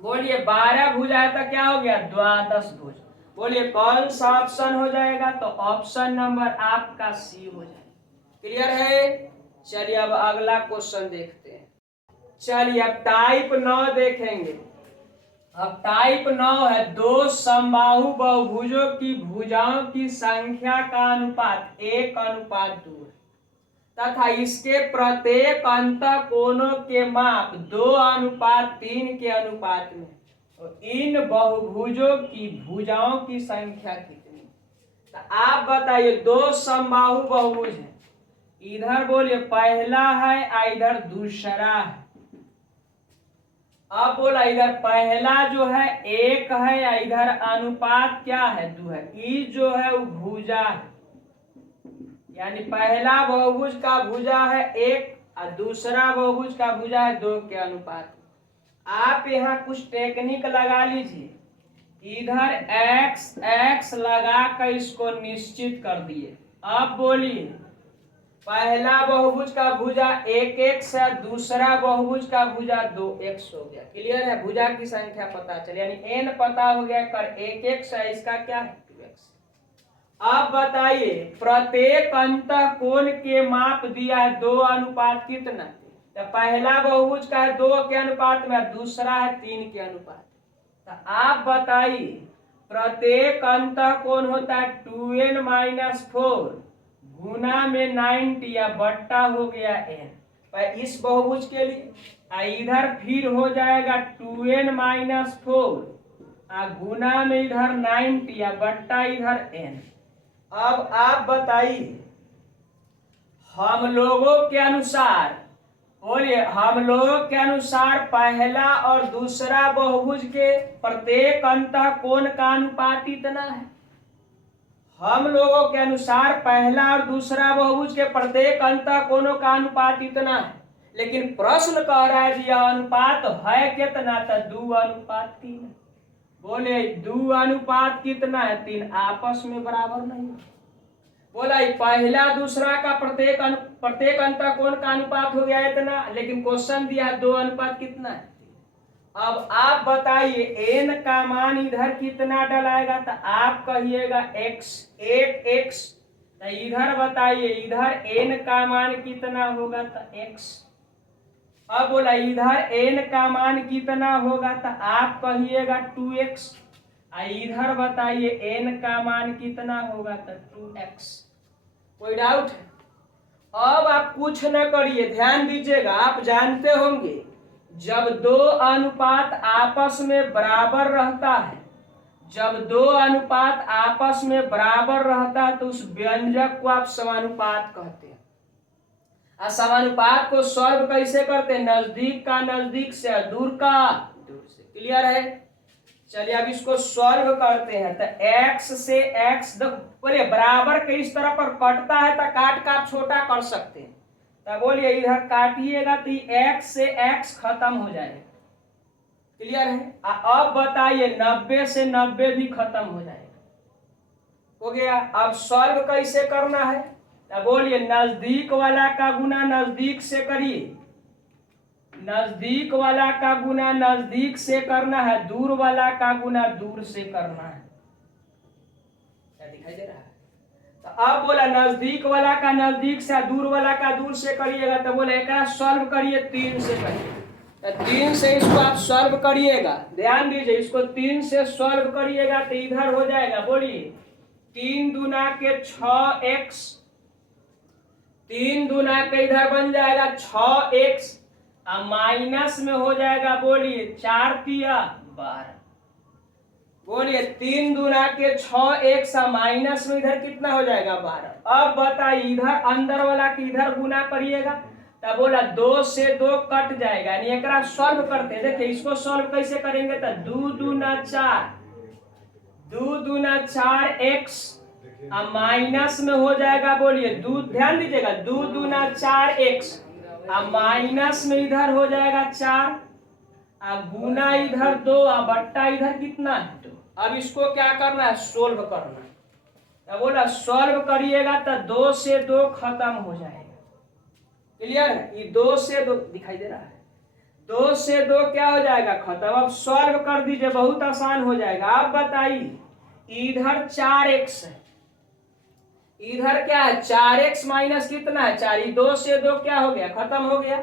बोलिए 12 भुजा है तो क्या हो गया? द्वादश भुज। बोलिए कौन सा ऑप्शन हो जाएगा? तो ऑप्शन नंबर आपका सी हो जाएगा। क्लियर है? चलिए अब अगला क्वेश्चन देखते हैं। चलिए अब टाइप 9 देखेंगे। अब टाइप 9 है, दो समबाहु बहुभुजों की भुजाओं की संख्या का अनुपात 1:2 तथा इसके प्रत्येक अंतःकोणों के माप 2:3 के अनुपात में। तो इन बहुभुजों की भुजाओं की संख्या कितनी? तो आप बताइए, दो समबाहु बहुभुज है, इधर बोलिए पहला है इधर दूसरा है। अब बोला इधर पहला जो है 1 है या इधर अनुपात क्या है? 2 है। ई जो है वो भुजा है, यानी पहला बहुभुज का भुजा है 1 और दूसरा बहुभुज का भुजा है 2 के अनुपात। आप यहाँ कुछ टेक्निक लगा लीजिए, इधर x लगा कर इसको निश्चित कर दिए। अब बोलिए पहला बहुभुज का भुजा 1x है, दूसरा बहुभुज का भुजा 2x हो गया। क्लियर है? भुजा की संख्या पता चली, यानी n पता हो गया, कर 1x है, इसका क्या है? 2x। अब बताइए प्रत्येक अंतःकोण के माप दिया है 2:3 कितना? तो पहला बहुभुज का है 2 के अनुपात में, दूसरा है 3 के अनुपात। तो आप बताइए प्रत्येक अंतःकोण होता है 2n-4 गुना में 90 या बट्टा हो गया n पर इस बहुभुज के लिए। इधर फिर हो जाएगा 2n-4 गुना में इधर 90 या बट्टा इधर n। अब आप बताइए हम लोगों के अनुसार, बोलिए हम लोगों के अनुसार पहला और दूसरा बहुभुज के प्रत्येक अंतःकोण का अनुपात इतना है। हम लोगों के अनुसार पहला और दूसरा बहुभुज के प्रत्येक अंतःकोणों का अनुपात इतना है, लेकिन प्रश्न कह रहा है यह अनुपात है कितना? तो 2:3। बोले 2:3 कितना है? 3 आपस में बराबर नहीं। बोला पहला दूसरा का प्रत्येक अंतःकोण का अनुपात हो गया इतना, लेकिन क्वेश्चन दिया 2:3 कितना है? अब आप बताइए n का मान इधर कितना डलाएगा? तो आप कहिएगा x, 1x। तो इधर बताइए इधर n का मान कितना होगा? तो x। अब बोला इधर n का मान कितना होगा? तो आप कहिएगा 2x। इधर बताइए n का मान कितना होगा? तो 2x। कोई डाउट है? अब आप कुछ न करिए, ध्यान दीजिएगा। आप जानते होंगे जब दो अनुपात आपस में बराबर रहता है, जब दो अनुपात आपस में बराबर रहता है तो उस व्यंजक को आप समानुपात कहते हैं। समानुपात को सॉल्व कैसे करते हैं? नजदीक का नजदीक से, दूर का दूर से। क्लियर है? चलिए अब इसको सॉल्व करते हैं। तो x से x बोलिए बराबर के इस तरफ पर कटता है तो काट का आप छोटा कर सकते हैं। तो बोलिए इधर काटिएगा तो x से x खत्म हो जाएगा। क्लियर है? अब बताइए 90 से 90 भी खत्म हो जाएगा। हो गया। अब सॉल्व कैसे करना है? तो बोलिए नजदीक वाला का गुना नजदीक से करिए, नजदीक वाला का गुना नजदीक से करना है, दूर वाला का गुना दूर से करना है। क्या दिखाई दे रहा है? तो अब बोला नजदीक वाला का नजदीक से, दूर वाला का दूर से करिएगा। तो बोले एक सॉल्व करिए 3 से करिए। तो 3 से इसको आप सॉल्व करिएगा। ध्यान दीजिए, इसको 3 से सॉल्व करिएगा तो इधर हो जाएगा। बोलिए 3 दूना के 6x, 3 दूना के इधर बन जाएगा 6x। माइनस में हो जाएगा, बोलिए 4 तिया 12, बोलिए 3 दूना के 6 एक सा माइनस में इधर कितना हो जाएगा 12। अब बताइए इधर अंदर वाला की इधर गुना करिएगा, तब बोला 2 से 2 कट जाएगा, यानी एकरा सॉल्व करते हैं। देखिए इसको सॉल्व कैसे करेंगे, तो 2 दूना 4, 2 दूना 4 एक्स माइनस में हो जाएगा, बोलिए 2, ध्यान दीजिएगा 2 दूना 4 एक्स माइनस में इधर हो जाएगा 4, गुना इधर 2, बट्टा इधर कितना है 2। अब इसको क्या करना है, सोल्व करना है। तो बोला सॉल्व करिएगा तो 2 से 2 खत्म हो जाएगा, क्लियर है। ये 2 से 2 दिखाई दे रहा है, 2 से 2 क्या हो जाएगा खत्म। अब सॉल्व कर दीजिए, बहुत आसान हो जाएगा। आप बताइए इधर 4x है, इधर क्या है 4x माइनस कितना है 4, 2 से 2 क्या हो गया खत्म हो गया,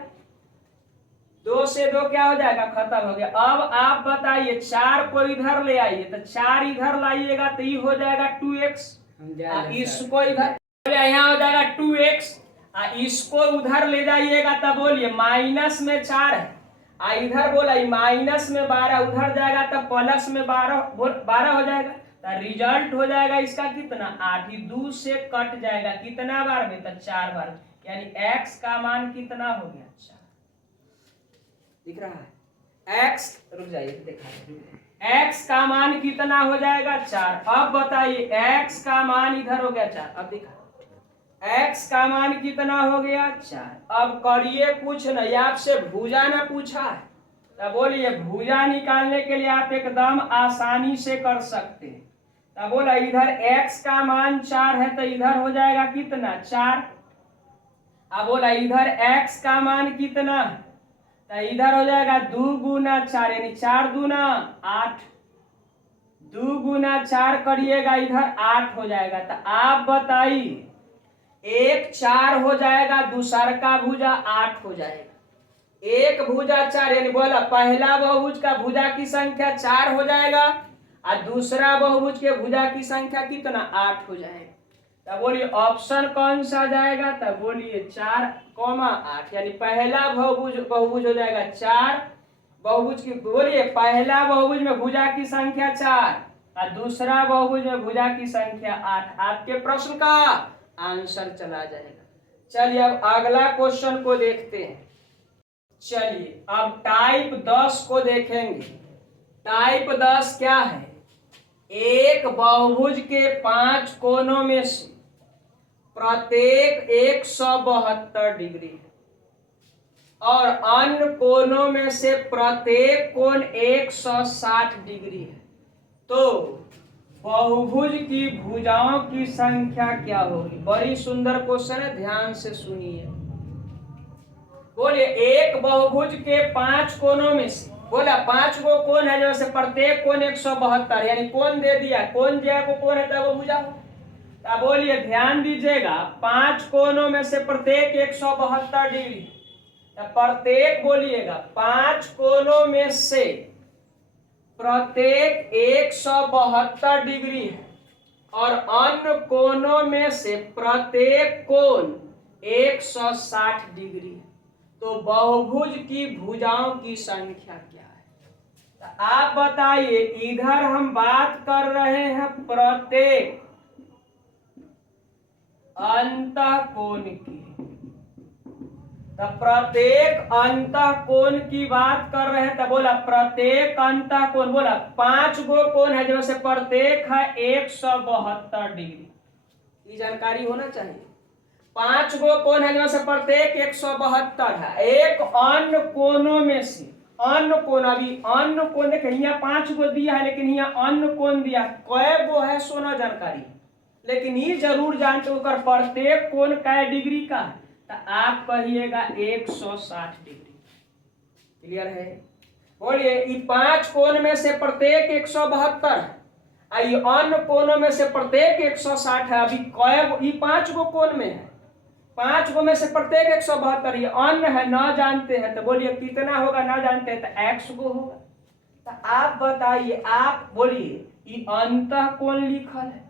2 से 2 क्या हो जाएगा खत्म हो गया। अब आप बताइए 4 को इधर ले आइए, तो 4 इधर लाइएगा तो ये हो जाएगा 2x, इसको इधर यहाँ हो जाएगा 2x, इसको उधर ले जाइएगा तब बोलिए माइनस में 4 है, इधर बोला माइनस में 12, उधर जाएगा तब प्लस में 12 हो जाएगा, तो रिजल्ट हो जाएगा इसका कितना 8, 2 से कट जाएगा कितना बार में, तो 4 बार, यानी x का मान कितना हो गया 4। दिख रहा है x, रुक जाइए देखा x का मान कितना हो जाएगा 4। अब बताइए x का मान इधर हो गया 4, अब दिखा x का मान कितना हो गया 4। अब करिए कुछ नहीं, आपसे भुजा ना पूछा है, तो बोलिए भुजा निकालने के लिए आप एकदम आसानी से कर सकते हैं। तो बोला इधर x का मान 4 है, तो इधर हो जाएगा कितना 4। अब बोला इधर x का मान कितना, तो इधर हो जाएगा 2 गुना 4, यानी 4 दूना 8, 2 गुना 4 करिएगा इधर 8 हो जाएगा। तो आप बताइए एक 4 हो जाएगा, दूसर का भुजा 8 हो जाएगा, एक भुजा 4, यानी बोला पहला बहुभुज का भुजा की संख्या 4 हो जाएगा और दूसरा बहुभुज के भुजा की संख्या कितना 8 हो जाएगा। तब बोलिए ऑप्शन कौन सा जाएगा, तब बोलिए 4, 8, यानी पहला बहुभुज हो जाएगा 4 बहुभुज की, बोलिए पहला बहुभुज में भुजा की संख्या 4 और दूसरा बहुभुज में भुजा की संख्या 8। आपके प्रश्न का आंसर चला जाएगा। चलिए अब अगला क्वेश्चन को देखते हैं। चलिए अब टाइप 10 को देखेंगे। टाइप 10 क्या है, एक बहुभुज के 5 कोनों में से प्रत्येक 172 डिग्री है और अन्य कोनों में से प्रत्येक कोण 160 डिग्री है, तो बहुभुज की भुजाओं की संख्या क्या होगी। बड़ी सुंदर क्वेश्चन है, ध्यान से सुनिए। बोलिए एक बहुभुज के 5 कोनों में से, बोला 5 को कोण है जैसे प्रत्येक कोण 172, यानी कोण दे दिया, कोण दिया को कोण है तब वो भुजा हो। अब बोलिए ध्यान दीजिएगा 5 कोनों में से प्रत्येक 172 डिग्री, प्रत्येक बोलिएगा 5 कोनों में से प्रत्येक 172 डिग्री है और अन्य कोनों में से प्रत्येक कोण 160 डिग्री है, तो बहुभुज की भुजाओं की संख्या क्या है। तो आप बताइए इधर हम बात कर रहे हैं प्रत्येक अंतःकोण की, तो प्रत्येक अंतःकोण की बात कर रहे हैं, तो बोला प्रत्येक अंतःकोण, बोला 5 गो कोण है जैसे प्रत्येक है 172 डिग्री, ये जानकारी होना चाहिए। 5 गो कोण है जैसे प्रत्येक 172 है। एक अन्य कोणों में से, अन्य कोण, अभी अन्य कोण देखे यहाँ 5 गो दिया है, लेकिन यहाँ अन्य कोण दिया कै गो है सोना जानकारी, लेकिन ये जरूर जानते हो प्रत्येक कोण कै डिग्री का है, तो आप कहिएगा 160 डिग्री। क्लियर है। बोलिए ये 5 कोण में से प्रत्येक 172 है, ये अन्य कोणों में से प्रत्येक 160 है। अभी ये 5 गो कोण में है, 5 गो में से प्रत्येक 172, ये अन्य है ना जानते हैं, तो बोलिए कितना होगा ना जानते हैं, तो x गो होगा। तो आप बताइए, आप बोलिए ये अंतःकोण लिखल है,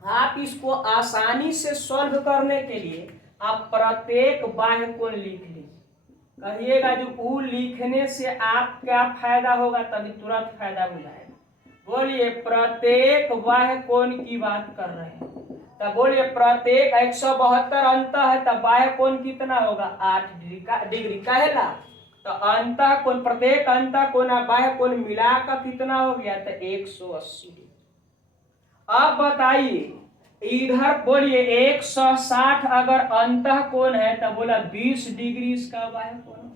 आप इसको आसानी से सॉल्व करने के लिए आप प्रत्येक बाह्य कोण लिख लीजिए। कहिएगा जो ऊ लिखने से आप क्या फायदा होगा, तभी तुरंत फायदा हो जाएगा। बोलिए प्रत्येक बाह्य कोण की बात कर रहे हैं, तब बोलिए प्रत्येक 172 अंत है, तब बाह्य कोण कितना होगा 8 डिग्री कहेगा। तो अंत कोण, प्रत्येक अंत कोण बाह्य कोण मिलाकर कितना हो गया, तो 180 डिग्री। अब बताइए इधर बोलिए 160 अगर अंत कोण है, तब बोला 20 डिग्री इसका बाह्य कोण।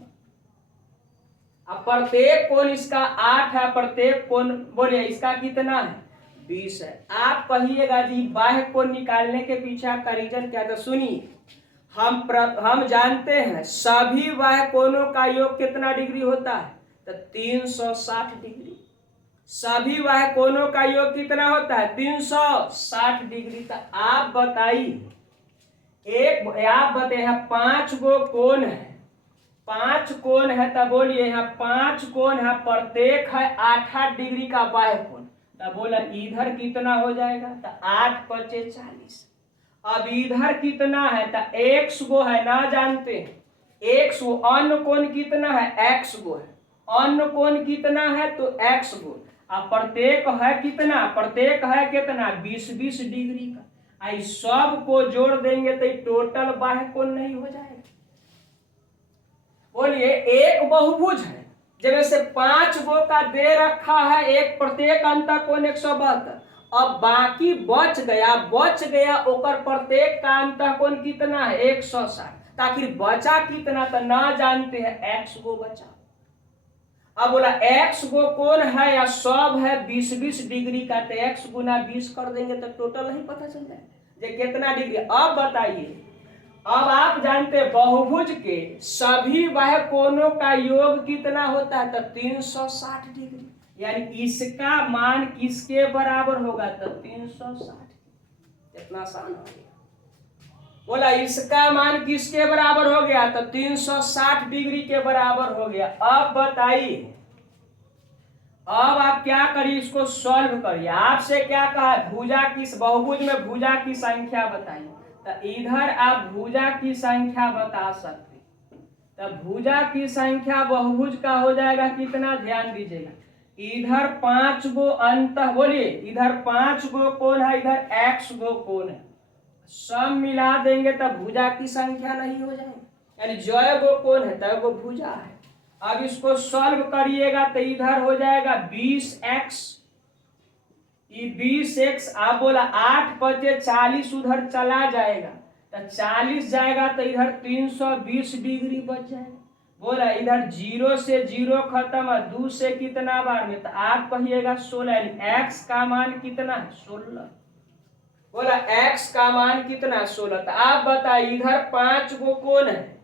अब प्रत्येक कोण इसका 8 है, प्रत्येक कोण बोलिए इसका कितना है 20 है। आप कहिएगा जी बाह्य कोण निकालने के पीछे का रीजन क्या था, सुनिए। हम जानते हैं सभी बाह्य कोणों का योग कितना डिग्री होता है, तो 360 डिग्री। सभी बाह्य कोणों का योग कितना होता है 360 डिग्री। तो आप बताइए आप बताइए 5 गो कोण है, 5 कोण है, तब बोलिए यहाँ 5 कोण है, प्रत्येक है 8-8 डिग्री का बाह्य कोण। तब बोला इधर कितना हो जाएगा, तो 8 × 5 = 40। अब इधर कितना है, तो x गो है ना, जानते हैं x गो। अन्य कोण कितना है x गो है, अन्य कोण कितना है तो x गो। अब प्रत्येक है कितना, प्रत्येक है कितना 20-20 डिग्री का। आई सब को जोड़ देंगे तो टोटल बाह्य कोण नहीं हो जाएगा। बोलिए एक बहुभुज है, जैसे 5 गो का दे रखा है, एक प्रत्येक अंत कोण 172। अब बाकी बच गया ओकर प्रत्येक का अंत कोण कितना है 160। ताकि बचा कितना तो ना जानते हैं, x गो बचा। अब बोला x गो कोण है या सब है 20-20 डिग्री का, तो x गुना 20 कर देंगे तो टोटल नहीं पता चल जाएगा ये कितना डिग्री। अब बताइए, अब आप जानते हैं बहुभुज के सभी बाह्य कोणों का योग कितना होता है, तो 360 डिग्री। यानी इसका मान किसके बराबर होगा, तो 360। कितना आसान हो गया। बोला इसका मान किसके बराबर हो गया, तो 360 डिग्री के बराबर हो गया। अब बताइए, अब आप क्या करिए, इसको सॉल्व करिए। आपसे क्या कहा है, भुजा की बहुभुज में भुजा की संख्या बताइए। तो इधर आप भुजा की संख्या बता सकते, तो भुजा की संख्या बहुभुज का हो जाएगा कितना, ध्यान दीजिएगा। इधर 5 गो अंत, बोलिए इधर 5 गो कोण है, इधर x गो कोण है, सब मिला देंगे तब भुजा की संख्या नहीं हो जाएगी। यानी जय गो कोण है तब वो भुजा है। अब इसको सॉल्व करिएगा तो इधर हो जाएगा 20x, ये 20x। आप बोला 8 × 5 = 40, उधर चला जाएगा तो 40 जाएगा, तो इधर 320 डिग्री बच जाएगा। बोला इधर 0 से 0 खत्म है, 2 से कितना बार में, तो आप कहिएगा 16। x का मान कितना है 16। बोला x का मान कितना 16। तो आप बताइए इधर 5 गो कोण है,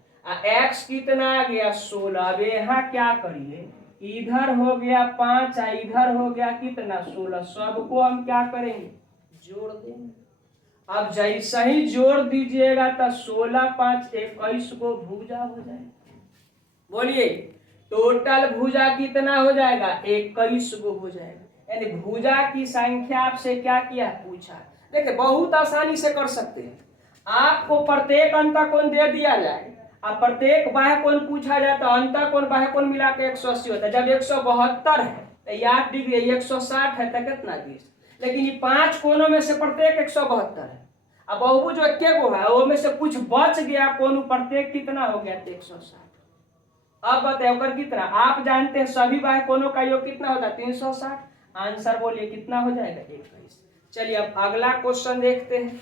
x कितना आ गया 16। अब यहाँ क्या करिए, इधर हो गया 5, इधर हो गया कितना 16, सबको हम क्या करेंगे जोड़ देंगे। अब जैसे ही जोड़ दीजिएगा तो 16 × 5 = 21 गो भुजा हो जाएगा। बोलिए टोटल भुजा कितना हो जाएगा 21 गो हो जाएगा। यानी भुजा की संख्या आपसे क्या किया पूछा। देखिए बहुत आसानी से कर सकते हैं। आपको प्रत्येक अंत कोण दे दिया जाए, अब प्रत्येक बाह्य कोण पूछा जाए तो अंत कोण बाह्य कोण मिला के 180 होता है। जब 172 है तो 8 डिग्री, 160 है तो कितना 20। लेकिन ये 5 कोणों में से प्रत्येक 172 है। अब बहुभुज जो एक गो है वो में से कुछ बच गया कोण, प्रत्येक कितना हो गया 160। अब बताओ कर कितना, आप जानते हैं सभी बाह्य कोणों का योग कितना होता है 360। आंसर बोलिए कितना हो जाएगा 21। चलिए अब अगला क्वेश्चन देखते हैं।